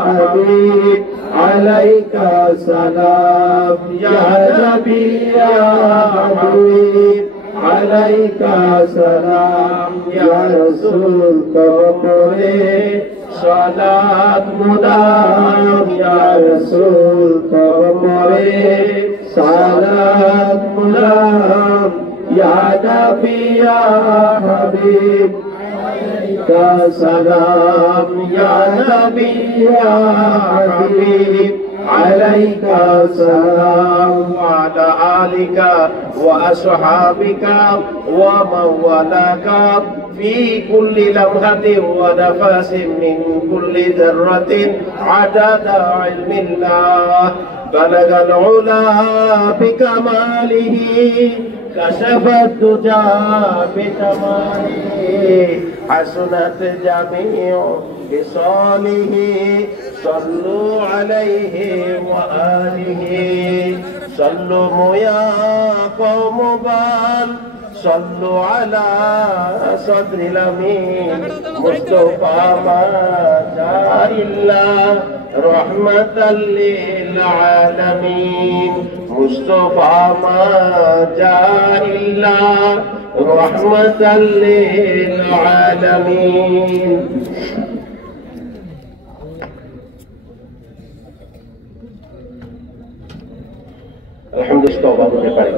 حبيب عليك سلام يا نبي يا حبيب عليك سلام يا رسول توبه صلاة مدام يا رسول توبه صلاة مدام يا نبي يا حبيب کا سلام یا نبی یا حبیب عليك السلام وعلى آلك وأصحابك ومن والاك في كل لمحة ونفس من كل ذرة عدد علم الله بلغ العلا بكماله كشف الدجى بكماله حسنت جميع بصاله صلوا عليه وآله صلوا يا قوم بال صلوا على صدر الأمين مصطفى ما جاء إلا رحمة للعالمين مصطفى ما جاء إلا رحمة للعالمين আলহামদুলিল্লাহ বলতে পারি।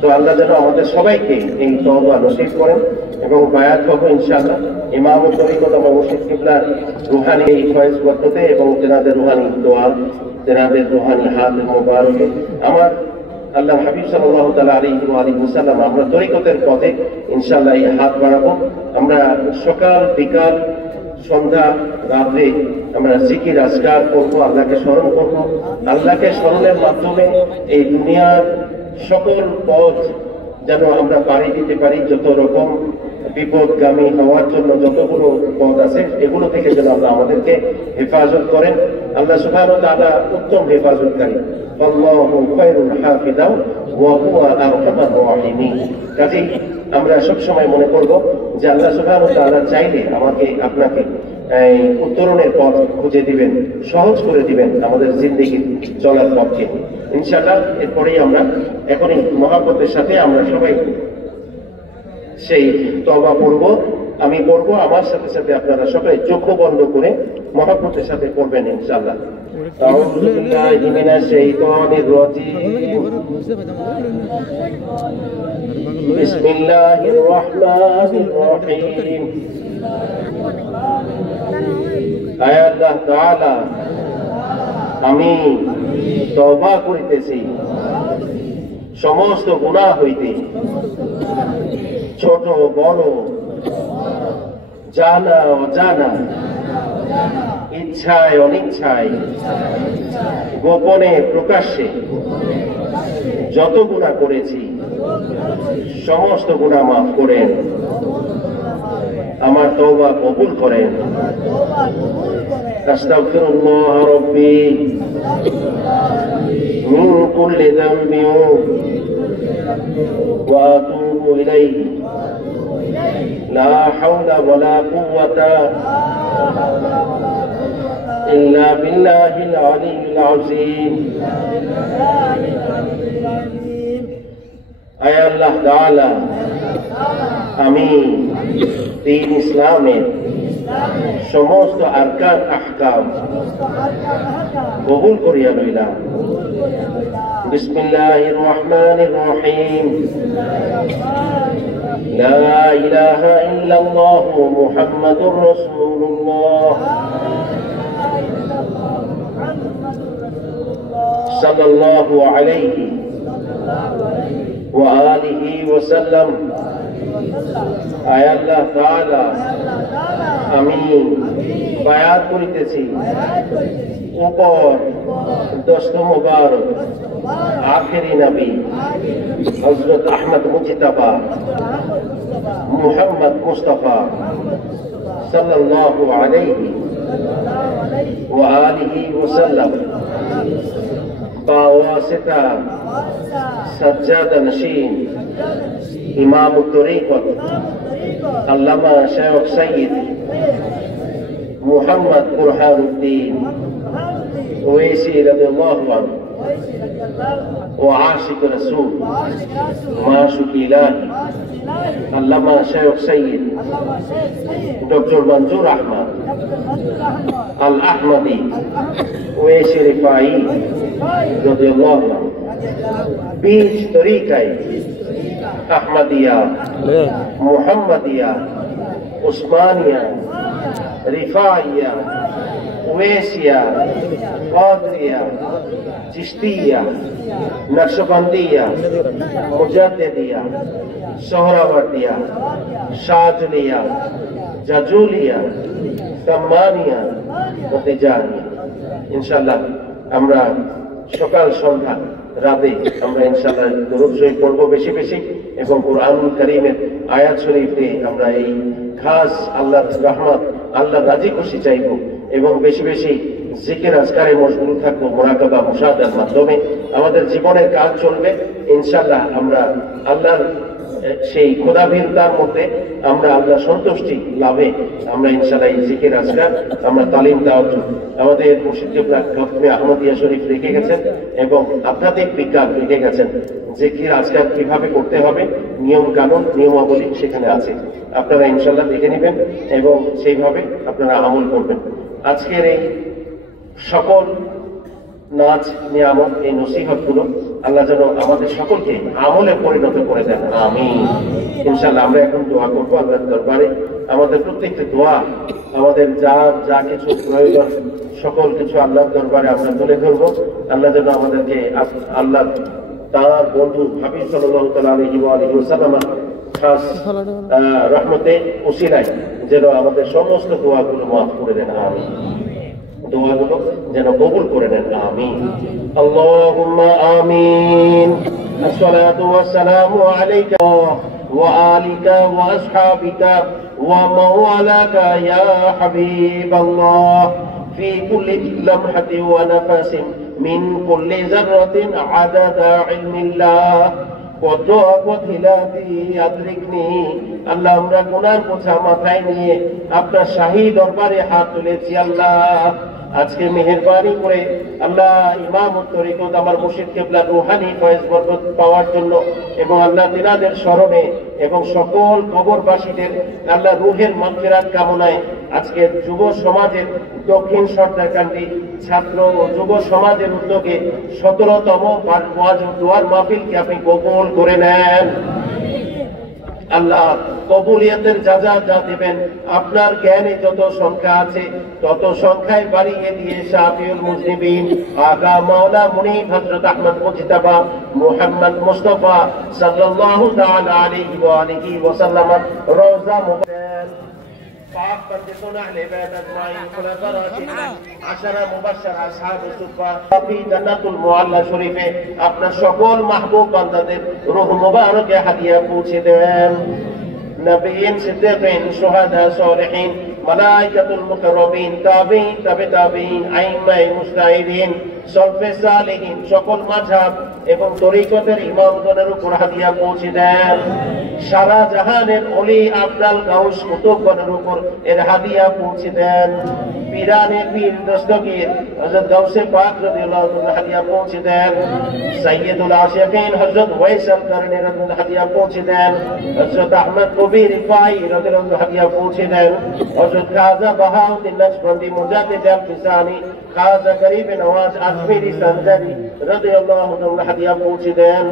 তো আল্লাহ যেন আমাদের সবাইকে এই তওবা নসিব করেন এবং বায়াত হব ইনশাআল্লাহ ইমাম ও তরিকত এবং মুর্শিদ কিবলার রুহানি এই ফয়েজ বরকতে এবং তেনাদের রুহানি দোয়া তেনাদের রুহানি হাত মোবারকে আমার আল্লাহ হাবিব সাল্লাল্লাহু তাআলা আলাইহি ওয়া আলিহি ওয়াসাল্লাম আমরা তরিকতের পথে ইনশাআল্লাহ এই হাত বাড়াবো। আমরা সকাল বিকাল সন্ধ্যা রাত্রে আমরা জিকির আজকার করবো, আল্লাহকে স্মরণ করবো। আল্লাহকে স্মরণের মাধ্যমে এই দুনিয়ার সকল পথ যেন আমরা পাড়ি দিতে পারি। যত রকম বিপদগামী হওয়ার জন্য যতগুলো পথ আছে এগুলো থেকে যেন আল্লাহ আমাদেরকে হেফাজত করেন। আল্লাহ সুবহানাহু ওয়া তাআলা উত্তম হেফাজতকারী। আল্লাহু খায়রুল হাফিযা ওয়া হুয়া আরহামুর রাহিমিন। কাজেই আমরা সবসময় মনে করব যে আল্লাহ সুবহানাহু ওয়া তাআলা চাইলে আমাকে আপনাকে এই উত্তরণের পথ খুঁজে দিবেন, সহজ করে দিবেন আমাদের জিন্দেগি চলার পথকে ইনশাআল্লাহ। এরপরেই আমরা এখনই মহব্বতের সাথে আমরা সবাই সেই তওবা পড়ব। আমি পড়বো, আমার সাথে সাথে আপনারা সবাই চোখ বন্ধ করে মহব্বতের সাথে পড়বেন ইনশাআল্লাহ। আউযু বিল্লাহি মিনাশ শাইতানির রাজীম। বিসমিল্লাহির রহমানির রহিম। আয় আল্লাহ তাআলা, আমি তওবা করিতেছি সমস্ত গুনাহ হইতে, ছোট বড়, জানা অজানা, ইচ্ছায় অনিচ্ছায়, গোপনে প্রকাশ্যে যত গুনাহ করেছি সমস্ত গুনাহ মাফ করেন, আমার তওবা কবুল করেন। আস্তাগফিরুল্লাহ রাব্বি মিন কুল্লি যামবিন ওয়া আতুবু ইলাইহি লা হাওলা ওয়ালা কুওয়াতা ইল্লা বিল্লাহিল আলিয়্যিল আযীম। আয় আল্লাহ তাআলা, আমি দ্বীন ইসলামের সমস্ত আরকান আহকাম কবুল করিয়া লইলাম। বিসমিল্লাহির রহমানির রহিম। লা ইলাহা ইল্লাল্লাহ মুহাম্মাদুর রাসূলুল্লাহ সাল্লাল্লাহু আলাইহি ওয়া আলিহি ওয়া সাল্লাম। আয় আল্লাহ তাআলা, আমি বায়াত করিতেছি উপর দস্ত মুবারক আখেরি নবী হযরত আহমদ মুজতবা মুহাম্মদ মুস্তাফা সাল্লাল্লাহু আলাইহি ওয়া আলিহি ওয়া সাল্লাম বাওয়াসিতা সাজ্জাদা নশীন ইমাম তরিকত আল্লামা শায়খ সৈয়দ মুহাম্মদ বুরহানুদ্দিন ওয়েসি রাদিয়াল্লাহু আনহু وعاشق رسول معشوق إلهي علامہ شیخ سید ڈاکٹر منظور احمد الاحمدی اویس رفاعی رضی اللہ عنہ بیچ طریقہ احمدیہ محمدیہ عثمانیہ رفاعیہ اویسیہ قادریہ চিশতিয়া নকশবন্দিয়া মুজাদ্দিদিয়া সোহরাওয়ার্দিয়া শাহজলিয়া জাজুলিয়া কাম্মানিয়া ও তিজানিয়া ইনশাআল্লাহ আমরা সকাল সন্ধ্যা রাতে আমরা ইনশাআল্লাহ দরুদ শরীফ পড়ব বেশি বেশি এবং কুরআনুল কারীমের আয়াত শরীফ দিয়ে আমরা এই খাস আল্লাহর রহমত আল্লাহ রাজি খুশি চাইব এবং বেশি বেশি জিকির আজকারে মশগুল থাকবো মুরাকাবা মুশাহাদার মাধ্যমে আমাদের জীবনের কাজ চলবে ইনশাআল্লাহ আমরা আল্লাহর সেই খোদাভীরতার মধ্যে আমরা আল্লাহ সন্তুষ্টি লাভে আমরা ইনশাআল্লাহ এই জিকির আজকার আমরা তালিম দেওয়ার আমাদের মুর্শিদ কিবলা খতমে আহমদিয়া শরীফ রেখে গেছেন এবং আধ্যাত্মিক বিজ্ঞান রেখে গেছেন জিকির আজকার কিভাবে করতে হবে নিয়ম কানুন নিয়মাবলী সেখানে আছে আপনারা ইনশাআল্লাহ দেখে নেবেন এবং সেইভাবে আপনারা আমল করবেন আজকের এই সকল নাচ নিয়ামত এই নসিহতগুলো আল্লাহ যেন আমাদের সকলকে আমলে পরিণত করে দেন আমিন ইনশাআল্লাহ আমরা এখন দোয়া করবো আল্লাহর দরবারে আমাদের প্রত্যেকটা দোয়া আমাদের যা কিছু প্রয়োজন সকল কিছু আল্লাহর দরবারে আমরা তুলে ধরবো আল্লাহ যেন আমাদেরকে আল্লাহ তার বন্ধু হাবিব সাল্লাল্লাহু তাআলা আলাইহি ওয়া আলিহি ওয়াসাল্লাম খাস রহমতে উসিলায় যেন আমাদের সমস্ত দোয়াগুলো মাফ করে দেন আমিন দোয়াগুলো যেন কবুল করে নেন আমিন আল্লাহুম্মা আমিন আসসালাতু ওয়াসসালামু আলাইকা ওয়া আলিকা ওয়া আসহাবিকা ওয়া মাওলাকা ইয়া হাবিবাল্লাহ في كل لمحة ونفس من كل ذرة عدد علم الله আল্লাহ আমরা গুনার বোঝা মাথায় নিয়ে আপনার শাহী দরবারে হাত তুলেছি আল্লাহ আজকে মেহেরবানি করে আল্লাহ ইমামত তরিকত আমার মুর্শিদ কিবলা রুহানি ফয়েজ বরকত পাওয়ার জন্য এবং আল্লাহ তিনাদের স্মরণে এবং সকল কবরবাসীদের আল্লাহ রুহের মাগফিরাত কামনায় আজকে যুব সমাজের দক্ষিণ সরদারকান্দি ছাত্র ও যুব সমাজের উদ্যোগে 17তম ওয়াজ ও দোয়ার মাহফিলকে আপনি কবুল করে নেন আল্লাহ কবুলিয়তের যা দিবেন আপনার জ্ঞানে যত সংখ্যা আছে তত সংখ্যায় বাড়িয়ে দিয়ে শাফিউল মুজনিবিন আকা মাওলা মুনিব হযরত আহমদ মুজতাবা মুহাম্মদ মুস্তাফা সাল্লাল্লাহু তাআলা আলাইহি ওয়া আলিহি ওয়া সাল্লাম রওজা মুবারক পাক পন্ডিতোं আহলে বাইত আজমাইন খুলাফা রাশিদিন আশারা মুবাশশারা আসহাবুস সুফা ফি জান্নাতুল মুআল্লা শরীফে আপনার সকল মাহবুব বান্দাদের রূহ মুবারকে হাদিয়া পৌঁছে দেন নবীন সিদ্দিকিন শুহাদা সালিহিন মালায়েকাতুল মুকাররবিন তাবিঈন তাবিঈন আইম্মায়ে মুজতাহিদিন সলফে সালিহিন সকল মাযহাব এবং তরিকতের ইমামগণের উপর হাদিয়া পৌঁছে দেন সারা জাহানের ওলি আফদাল গাউস কুতুবগণের উপর এর হাদিয়া পৌঁছে দেন পীরানে পীর দস্তগীর হযরত গাউসে পাক রাদিয়াল্লাহু তাআলা হাদিয়া পৌঁছে দেন সাইয়্যিদুল আশিকিন হযরত ওয়াইসাল কারনী রাদিয়াল্লাহু হাদিয়া পৌঁছে দেন হযরত আহমদ কবির রিফাই রাদিয়াল্লাহু হাদিয়া পৌঁছে দেন হযরত খাজা বাহাউদ্দিন নকশবন্দি মুজাদ্দিদ আল-ফিসানি খাজা গরিব নওয়াজ আজমিরি সনজারি রাদিয়াল্লাহু তাআলা হাদিয়া পৌঁছে দেন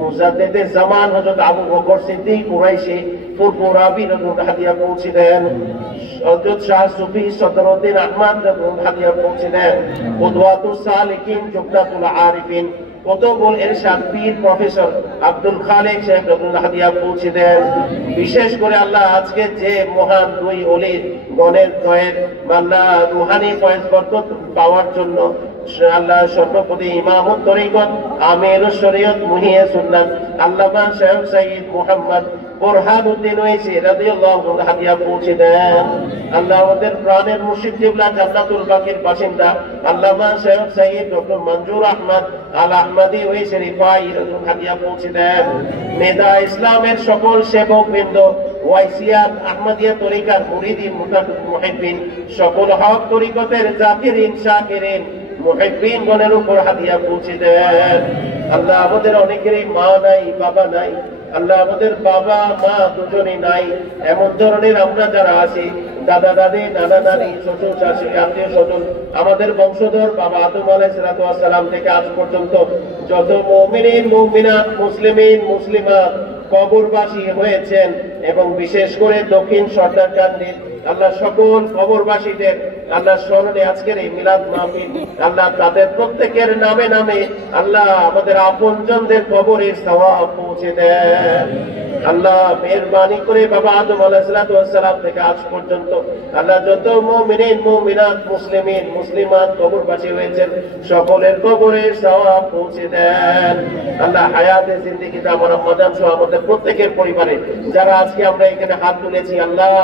মুজাদ্দিদে জামান হযরত আবু বকর সিদ্দিক কুরাইশি ফুরফুরাবি রাদিয়াল্লাহু হাদিয়া পৌঁছে দেন হযরত শাহ সুফি সদরউদ্দিন আহমদ রাদিয়াল্লাহু হাদিয়া পৌঁছে দেন কুদওয়াতুস সালিকিন জুবদাতুল আরিফিন কুতুবুল ইরশাদ পীর প্রফেসর আব্দুল খালিক সাহেব রাদিয়াল্লাহু হাদিয়া পৌঁছে দেন বিশেষ করে আল্লাহ আজকে যে মহান দুই ওলির গণের দয়ের আল্লাহ রুহানি ফয়েজ বরকত পাওয়ার জন্য আল্লাহ সর্বপ্রতি ইমামত তরিকত আমির শরীয়ত মুহিয়ে সুন্নাত আল্লামা শেখ সাইয়্যিদ মুহাম্মদ বুরহানুদ্দিন ওয়াইসি রাদিয়াল্লাহু আনহু হাদিয়া পৌঁছে দেন আল্লাহ আমাদের প্রাণের মুর্শিদ কিবলা জান্নাতুল বাকির বাসিন্দা আল্লামা শেখ সাইয়্যিদ ডক্টর মঞ্জুর আহমদ আল আহমদি ওয়াইসি রিফাই হাদিয়া পৌঁছে দেন মেদা ইসলামের সকল সেবক বৃন্দ ওয়াইসিয়াত আহমদিয়া তরিকার মুরিদি মুহিব্বিন সকল হক তরিকতের জাকিরিন শাকিরিন মুহিব্বিন গণের উপর হাদিয়া পৌঁছে দেন। আল্লাহ আমাদের অনেকেরই মা নাই, বাবা নাই। আল্লাহ আমাদের বাবা মা দুজনই নাই, এমন ধরনের আমরা যারা আছি, দাদা দাদি, নানা নানি, শ্বশুর শাশুড়ি, আত্মীয় স্বজন, আমাদের বংশধর বাবা আদম আলাইহিস সালাম থেকে আজ পর্যন্ত যত মুমিনিন মুমিনাত, মুসলিমিন মুসলিমাত কবরবাসী হয়েছেন, এবং বিশেষ করে দক্ষিণ সর্দারকান্দির আল্লাহ সকল কবরবাসীদের আল্লাহ স্মরণে আজকের এই মিলাদ মাহফিল, আল্লাহ তাদের প্রত্যেকের নামে নামে আল্লাহ আমাদের আপনজনদের কবরের সওয়াব পৌঁছে দেন। আল্লাহ মেহেরবানি করে বাবা আদম আলাইহিস সালাম থেকে আজ পর্যন্ত আল্লাহ যত মুমিনিন মুমিনাত মুসলিমিন মুসলিমাত কবরবাসী হয়েছেন, সকলের কবরের সওয়াব পৌঁছে দেন। আল্লাহ হায়াতে জিন্দেগিতে আমার আম্মাজান সহ আমাদের প্রত্যেকের পরিবারে যারা আজকে আমরা এখানে হাত তুলেছি, আল্লাহ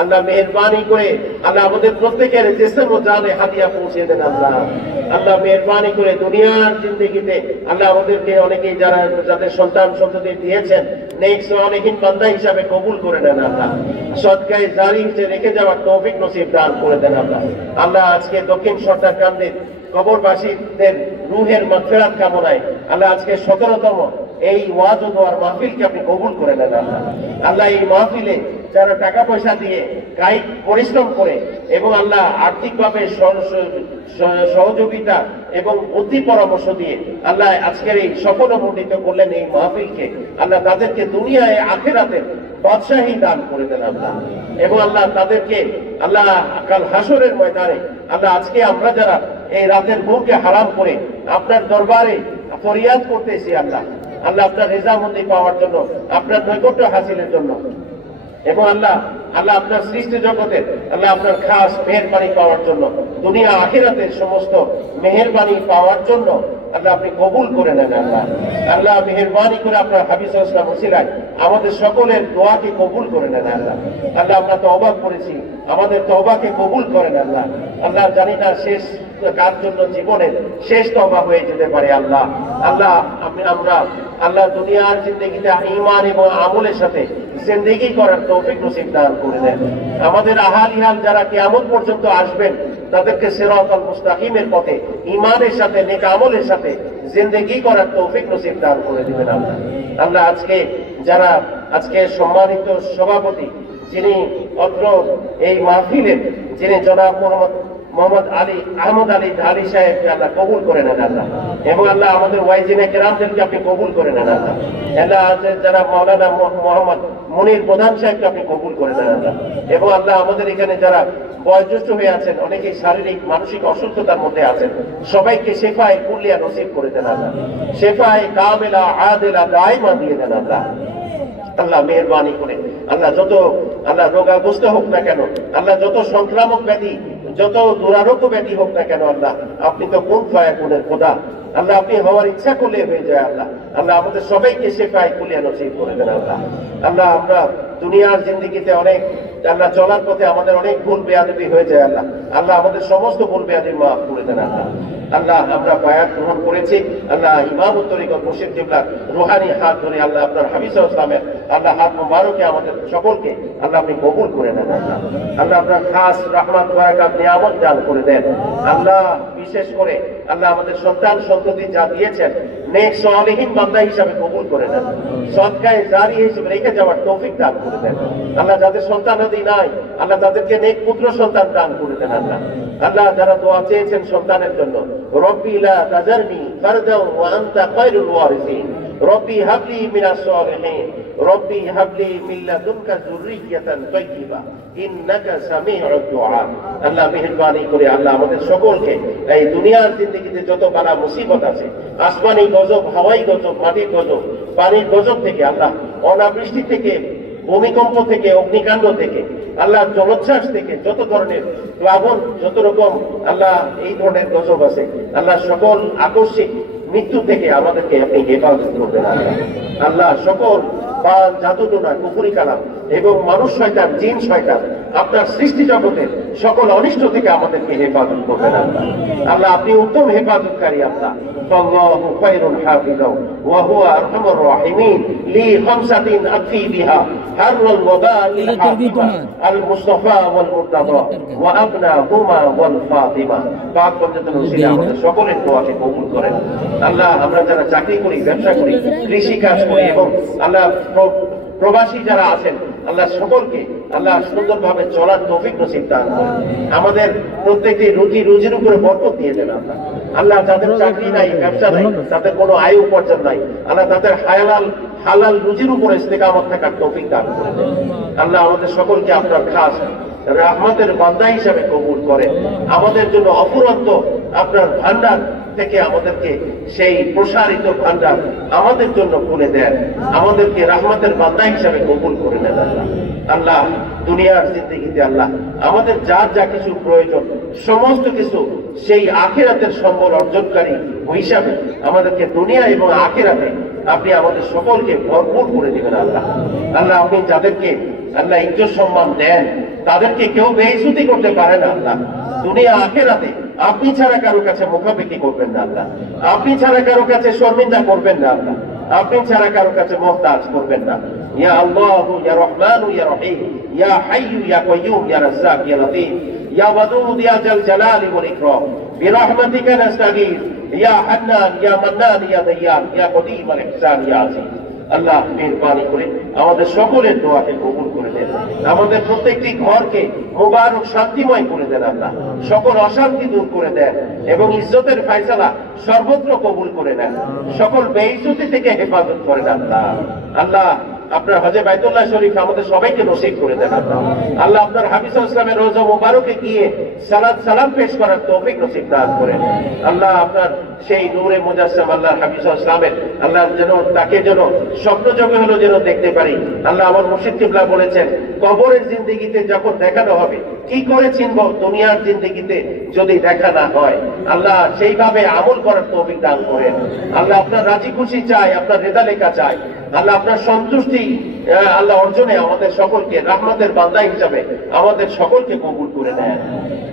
আল্লাহ মেহেরবানি করে আল্লাহ আমাদের প্রত্যেকের জিসম ও জানে হাদিয়া পৌঁছে দেন। আল্লাহ আল্লাহ মেহেরবানি করে দুনিয়ার জিন্দেগিতে আল্লাহ আমাদেরকে অনেকেই যারা যাদের সন্তান সন্ততি দিয়েছেন, নেক সালেহীন বান্দা হিসাবে কবুল করে নেন। আল্লাহ সদকায়ে জারি হিসেবে রেখে যাওয়ার তৌফিক নসিব দান করে দেন। আল্লাহ আল্লাহ আজকে দক্ষিণ সর্দারকান্দির কবরবাসীদের রুহের মাগফিরাত কামনায় আল্লাহ আজকে 17তম এই ওয়াজ ও দোয়ার মাহফিলকে আপনি কবুল করে নেন। আল্লাহ আল্লাহ এই মাহফিলে যারা টাকা পয়সা দিয়ে কায়িক পরিশ্রম করে এবং আল্লাহ আর্থিকভাবে সহযোগিতা এবং বুদ্ধি পরামর্শ দিয়ে আল্লাহ আজকের এই সফলমণ্ডিত করলেন এই মাহফিলকে, আল্লাহ তাদেরকে দুনিয়ায় আখিরাতে বাদশাহী দান করে দেন। আল্লাহ এবং আল্লাহ তাদেরকে আল্লাহ কাল হাসরের ময়দানে আল্লাহ আজকে আমরা যারা এই রাতের ঘুমকে হারাম করে আপনার দরবারে ফরিয়াদ করতেছি, আল্লাহ আল্লাহ আপনার রেজামন্দি পাওয়ার জন্য, আপনার নৈকট্য হাসিলের জন্য, এবং আল্লাহ আল্লাহ আপনার সৃষ্টি জগতের আল্লাহ আপনার খাস মেহেরবানি পাওয়ার জন্য, দুনিয়া আখিরাতের সমস্ত মেহেরবানি পাওয়ার জন্য আল্লাহ আপনি কবুল করে নেন। আল্লাহ আল্লাহ মেহেরবানি করে আপনার হাবিব সাল্লাল্লাহু আলাইহি ওয়াসাল্লাম ওসিলায় আমাদের সকলের দোয়াকে কবুল করে নেন। আল্লাহ আল্লাহ আমরা তওবা করেছি, আমাদের তওবাকে কবুল করেন। আল্লাহ আল্লাহ জানি না শেষ কার জন্য জীবনের শেষ তওবা হয়ে যেতে পারে। আল্লাহ আল্লাহ আমরা আল্লাহ দুনিয়ার জিন্দেগিতে ঈমান এবং আমলের সাথে জিন্দেগি করার তৌফিক নসিব দান করে দেন। আমাদের আহালিহাল যারা কিয়ামত পর্যন্ত আসবেন তাদেরকে সিরাতাল মুস্তাকিমের পথে ঈমানের সাথে নেক আমলের সাথে জিন্দেগি করার তৌফিক নসিব দান করে দিবেন। আল্লাহ আল্লাহ আজকে সম্মানিত সভাপতি যিনি অত্র এই মাহফিলের, যিনি জনাব মোহাম্মদ আহমদ আলী ঢালি সাহেবকে আল্লাহ কবুল করে নেন। আল্লাহ এবং আল্লাহ আমাদের ওয়াইজিনে কেরামদেরকে আপনি কবুল করে নেন। আল্লাহ আল্লাহ যারা মাওলানা মোহাম্মদ মুনির প্রধান সাহেবকে আপনি কবুল করে নেন। আল্লাহ এবং আল্লাহ আমাদের এখানে যারা বয়োজ্যেষ্ঠ হয়ে আছেন, অনেকেই শারীরিক মানসিক অসুস্থতার মধ্যে আছেন, সবাইকে শেফায়ে কুল্লিয়া নসিব করে দেন। আল্লাহ শেফায়ে কামিলা আদিলা দাইমা দিয়ে দেন। আল্লাহ আল্লাহ মেহেরবানি করে আল্লাহ যত আল্লাহ রোগাগ্রস্ত হোক না কেন, আল্লাহ যত সংক্রামক ব্যাধি, যত দুরারোগ্য ব্যাধি হোক না কেন, আল্লাহ আপনি তো কোন ফায়াকুনের খোদা, আল্লাহ আপনি হওয়ার ইচ্ছা করলে হয়ে যায়। আল্লাহ আল্লাহ আমাদের সবাইকে শেফায়ে কুল্লিয়া নসিব করে দেন। আল্লাহ আল্লাহ আমরা দুনিয়ার জিন্দেগিতে অনেক আল্লাহ চলার পথে আমাদের অনেক ভুল বেয়াদবি হয়ে যায়। আল্লাহ আল্লাহ আমাদের সমস্ত ভুল বেয়াদবি মাফ করে দেন। আল্লাহ আল্লাহ আমরা বায়াত গ্রহণ করেছি, আল্লাহ ইমামত তরিকত মুর্শিদ কিবলার রুহানি হাত ধরে আল্লাহ আপনার হাবিব সাল্লাল্লাহু আলাইহি ওয়াসাল্লামের আল্লাহ হাত মোবারকে আমাদের সকলকে আল্লাহ আপনি কবুল করে নেন। আল্লাহ আল্লাহ আপনার খাস রহমত বারাকাত নিয়ামত দান করে দেন। আল্লাহ বিশেষ করে আল্লাহ আমাদের সন্তান সন্ততি যা দিয়েছেন নেক সালেহীন বান্দা হিসাবে কবুল করে নেন, সদকায়ে জারি হিসেবে রেখে যাওয়ার তৌফিক দান করে দেন। আল্লাহ যাদের সন্তানাদি নাই আল্লাহ তাদেরকে নেক পুত্র সন্তান দান করে দেন। আল্লাহ আল্লাহ যারা দোয়া চেয়েছেন সন্তানের জন্য, রব্বি লা তাজারনি ফারদাও ওয়া আনতা খায়রুল ওয়ারিসিন, রব্বি হাবলি মিনাস সালিহিন, রব্বি হাবলি মিন লাদুনকা যুররিয়াতান তাইয়্যিবা ইন্নাকা সামিউদ দুআ। আল্লাহ মেহেরবানি করে আল্লাহ আমাদের সকলকে এই দুনিয়ার জিন্দেগিতে যত বালা মুসিবত আছে, আসমানি গজব, হাওয়াই গজব, মাটির গজব, পানির গজব থেকে, আল্লাহ অনাবৃষ্টি থেকে, ভূমিকম্প থেকে, অগ্নিকাণ্ড থেকে, আল্লাহ জলোচ্ছ্বাস থেকে, যত ধরনের প্লাবন, যত রকম আল্লাহ এই ধরনের গজব আছে, আল্লাহ সকল আকস্মিক মৃত্যু থেকে আমাদেরকে আপনি হেফাজত করবেন। আল্লাহ আল্লাহ সকল জাদুটোনা, কুফরি কালাম এবং মানুষ শয়তান, জিন শয়তান আপনার সৃষ্টি জগতের সকল অনিষ্ট থেকে আমাদেরকে হেফাজত করবেন আল্লাহ। আল্লাহ আপনি উত্তম হেফাজতকারী আল্লাহ। فالله خير حافظا وهو ارحم الراحمين لي خمسة اكفي بها حر الوباء الحاكمة المصطفى والمرتضى وابناهما والفاطمة بعد পর্যন্ত নসিলা আমাদের সকলের দোয়াকে কবুল করেন আল্লাহ। আমরা যারা চাকরি করি, ব্যবসা করি, কৃষি কাজ করি এবং আল্লাহ প্রবাসী যারা আছেন আল্লাহ সকলকে আল্লাহ সুন্দরভাবে চলার তৌফিক নসিব দান করেন। আমাদের প্রত্যেকটি রুজির উপরে বরকত দিয়ে দেন আল্লাহ। আল্লাহ যাদের চাকরি নাই, ব্যবসা নাই, তাদের কোনো আয় উপার্জন নাই, আল্লাহ তাদের হালাল রুজির উপরে ইস্তেকামত থাকার তৌফিক দান করে দেন আল্লাহ। আমাদের সকলকে আপনার খাস রহমতের বান্দা হিসাবে কবুল করেন। আমাদের জন্য অফুরন্ত আপনার ভান্ডার থেকে আমাদেরকে সেই প্রসারিত ভান্ডার আমাদের জন্য খুলে দেন। আমাদেরকে রহমতের বান্দা হিসাবে কবুল করে নেন আল্লাহ। আল্লাহ দুনিয়ার জিন্দেগিতে আল্লাহ আমাদের যার যা কিছু প্রয়োজন সমস্ত কিছু সেই আখিরাতের সম্বল অর্জনকারী হিসাবে আমাদেরকে দুনিয়া এবং আখিরাতে আপনি আমাদের সকলকে ভরপুর করে দিবেন আল্লাহ। আল্লাহ আপনি যাদেরকে আল্লাহ ইজ্জত সম্মান দেন তাদেরকে কেউ বেইজ্জতি করতে পারে না আল্লাহ। দুনিয়া আখিরাতে আপনি ছাড়া কারো কাছে মুখাপেক্ষি করবেন না আল্লাহ। আপনি ছাড়া কারো কাছে শর্মিন্দা করবেন না আল্লাহ। আপনি ছাড়া কারো কাছে মুহতাজ করবেন না। ইয়া আল্লাহ ইয়া রহমান ইয়া রহিম ইয়া হাইয়্যু ইয়া কাইয়্যুম ইয়া রাজ্জাক ইয়া লতীফ ইয়া ওয়াদুদ ইয়া জাল জালালি ওয়াল ইকরাম বিরহমাতিকা নাস্তাগীথ ইয়া হান্নান ইয়া মান্নান ইয়া দাইয়ান ইয়া কদিম আল ইহসান ইয়া আজিজ। আল্লাহ মেহেরবানি করে আমাদের সকলের দোয়াকে কবুল করে দেন। আমাদের প্রত্যেকটি ঘরকে মুবারক শান্তিময় করে দেন আল্লাহ। সকল অশান্তি দূর করে দেন এবং ইজ্জতের ফয়সালা সর্বত্র কবুল করে নেন। সকল বেইজ্জতি থেকে হেফাজত করেন আল্লাহ। আল্লাহ আপনার হজে বাইতুল্লাহ শরীফ আমাদের সবাইকে নসিব করে দেন আল্লাহ। আল্লাহ আপনার হাফিজ ইসলামের রোজা মুবারকে গিয়ে সালাম পেশ করার তৌফিক নসিব দান করেন আল্লাহ। আপনার সেই নূরে মুজাসসাম আল্লাহ হাফিজ ইসলামের আল্লাহ যেন তাকে যেন স্বপ্ন যোগে হলো যেন দেখতে পারি আল্লাহ। আমার মুর্শিদ কিবলা বলেছেন কবরের জিন্দেগিতে যখন দেখানো হবে কি করে চিনব, দুনিয়ার জিন্দেগিতে যদি দেখা না হয় আল্লাহ সেইভাবে আমল করার তৌফিক দান করেন আল্লাহ। আপনার রাজি খুশি চাই, আপনার রেদা লেখা চাই আল্লাহ। আপনার সন্তুষ্টি আল্লাহ অর্জনে আমাদের সকলকে রহমতের বান্দা হিসাবে আমাদের সকলকে কবুল করে নেন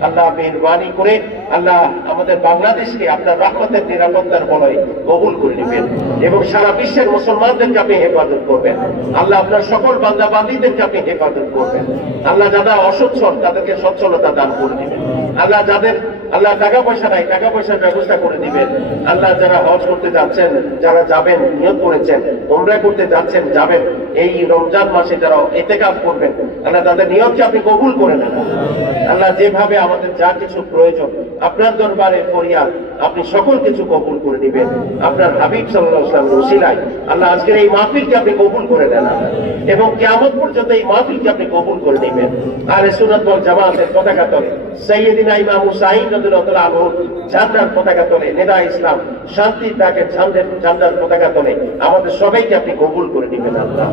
আল্লাহ। মেহেরবানি করে আল্লাহ আমাদের বাংলাদেশকে আপনার রহমতের নিরাপত্তার বলয় কবুল করে নেবেন এবং সারা বিশ্বের মুসলমানদেরকে আপনি হেফাজত করবেন আল্লাহ। আপনার সকল বান্দা বান্দীদেরকে আপনি হেফাজত করবেন আল্লাহ। যারা অসচ্ছল তাদেরকে সচ্ছলতা দান করে দিবেন আল্লাহ। যাদের আল্লাহ টাকা পয়সা নাই টাকা পয়সার ব্যবস্থা করে দিবেন আল্লাহ। যারা হজ করতে যাচ্ছেন, যারা যাবেন, নিয়ত করেছেন, উমরা করতে যাচ্ছেন, যাবেন, এই রমজান মাসে যারা ইতিকাফ করবেন আল্লাহ তাদের নিয়তকে আপনি কবুল করে নেন আল্লাহ। যেভাবে আমাদের যা কিছু প্রয়োজন আপনার দরবারে ফরিয়াদ আপনি সকল কিছু কবুল করে দিবেন আপনার হাবিব সাল্লাল্লাহু আলাইহি ওয়াসাল্লামের ওসিলায় আল্লাহ। আজকের এই মাহফিলকে আপনি কবুল করে নেন এবং কিয়ামত পর্যন্ত এই মাহফিলকে আপনি কবুল করে দিবেন। আহলে সুন্নাত ওয়াল জামাতের পতাকা তলে সাইয়্যিদিনা ইমাম হুসাইন রাদিয়াল্লাহু আনহু ঝান্ডার পতাকা তলে নেদা ইসলাম শান্তির ডাকের ঝান্ডার পতাকা তলে আমাদের সবাইকে আপনি কবুল করে দিবেন আল্লাহ।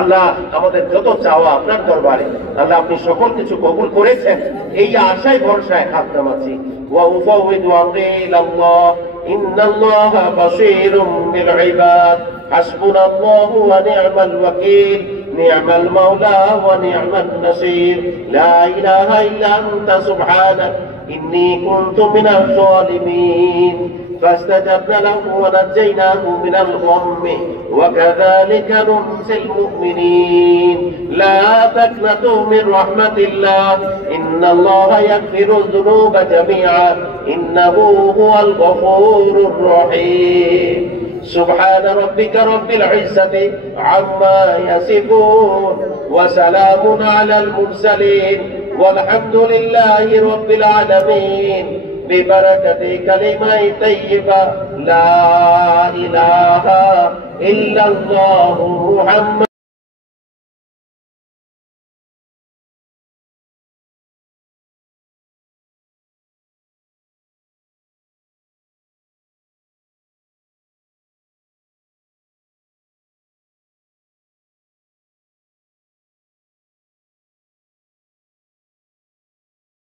আল্লাহ আমাদের যত চাওয়া আপনার দরবারে আল্লাহ আপনি সকল কিছু কবুল করেছেন এই আশায় ভরসায় হাত নামাচ্ছি। ওয়া উফাউযু আমরি ইলাল্লাহ ইন্নাল্লাহা বাশীরুম বিল ইবাদ হাসবুনাল্লাহু ওয়া নি'মাল ওয়াকিল নি'মাল মাওলা ওয়া নি'মান নাসীর লা ইলাহা ইল্লা আনতা সুবহানাক ইন্নী কুনতু মিনাজ জালিমিন فاستجبنا له ونجيناه من الغم وكذلك ننجي المؤمنين لا تقنطوا من رحمة الله إن الله يغفر الذنوب جميعا إنه هو الغفور الرحيم سبحان ربك رب العزة عما يصفون وسلام على المرسلين والحمد لله رب العالمين ببركة كلمة طيبة لا إله إلا الله محمد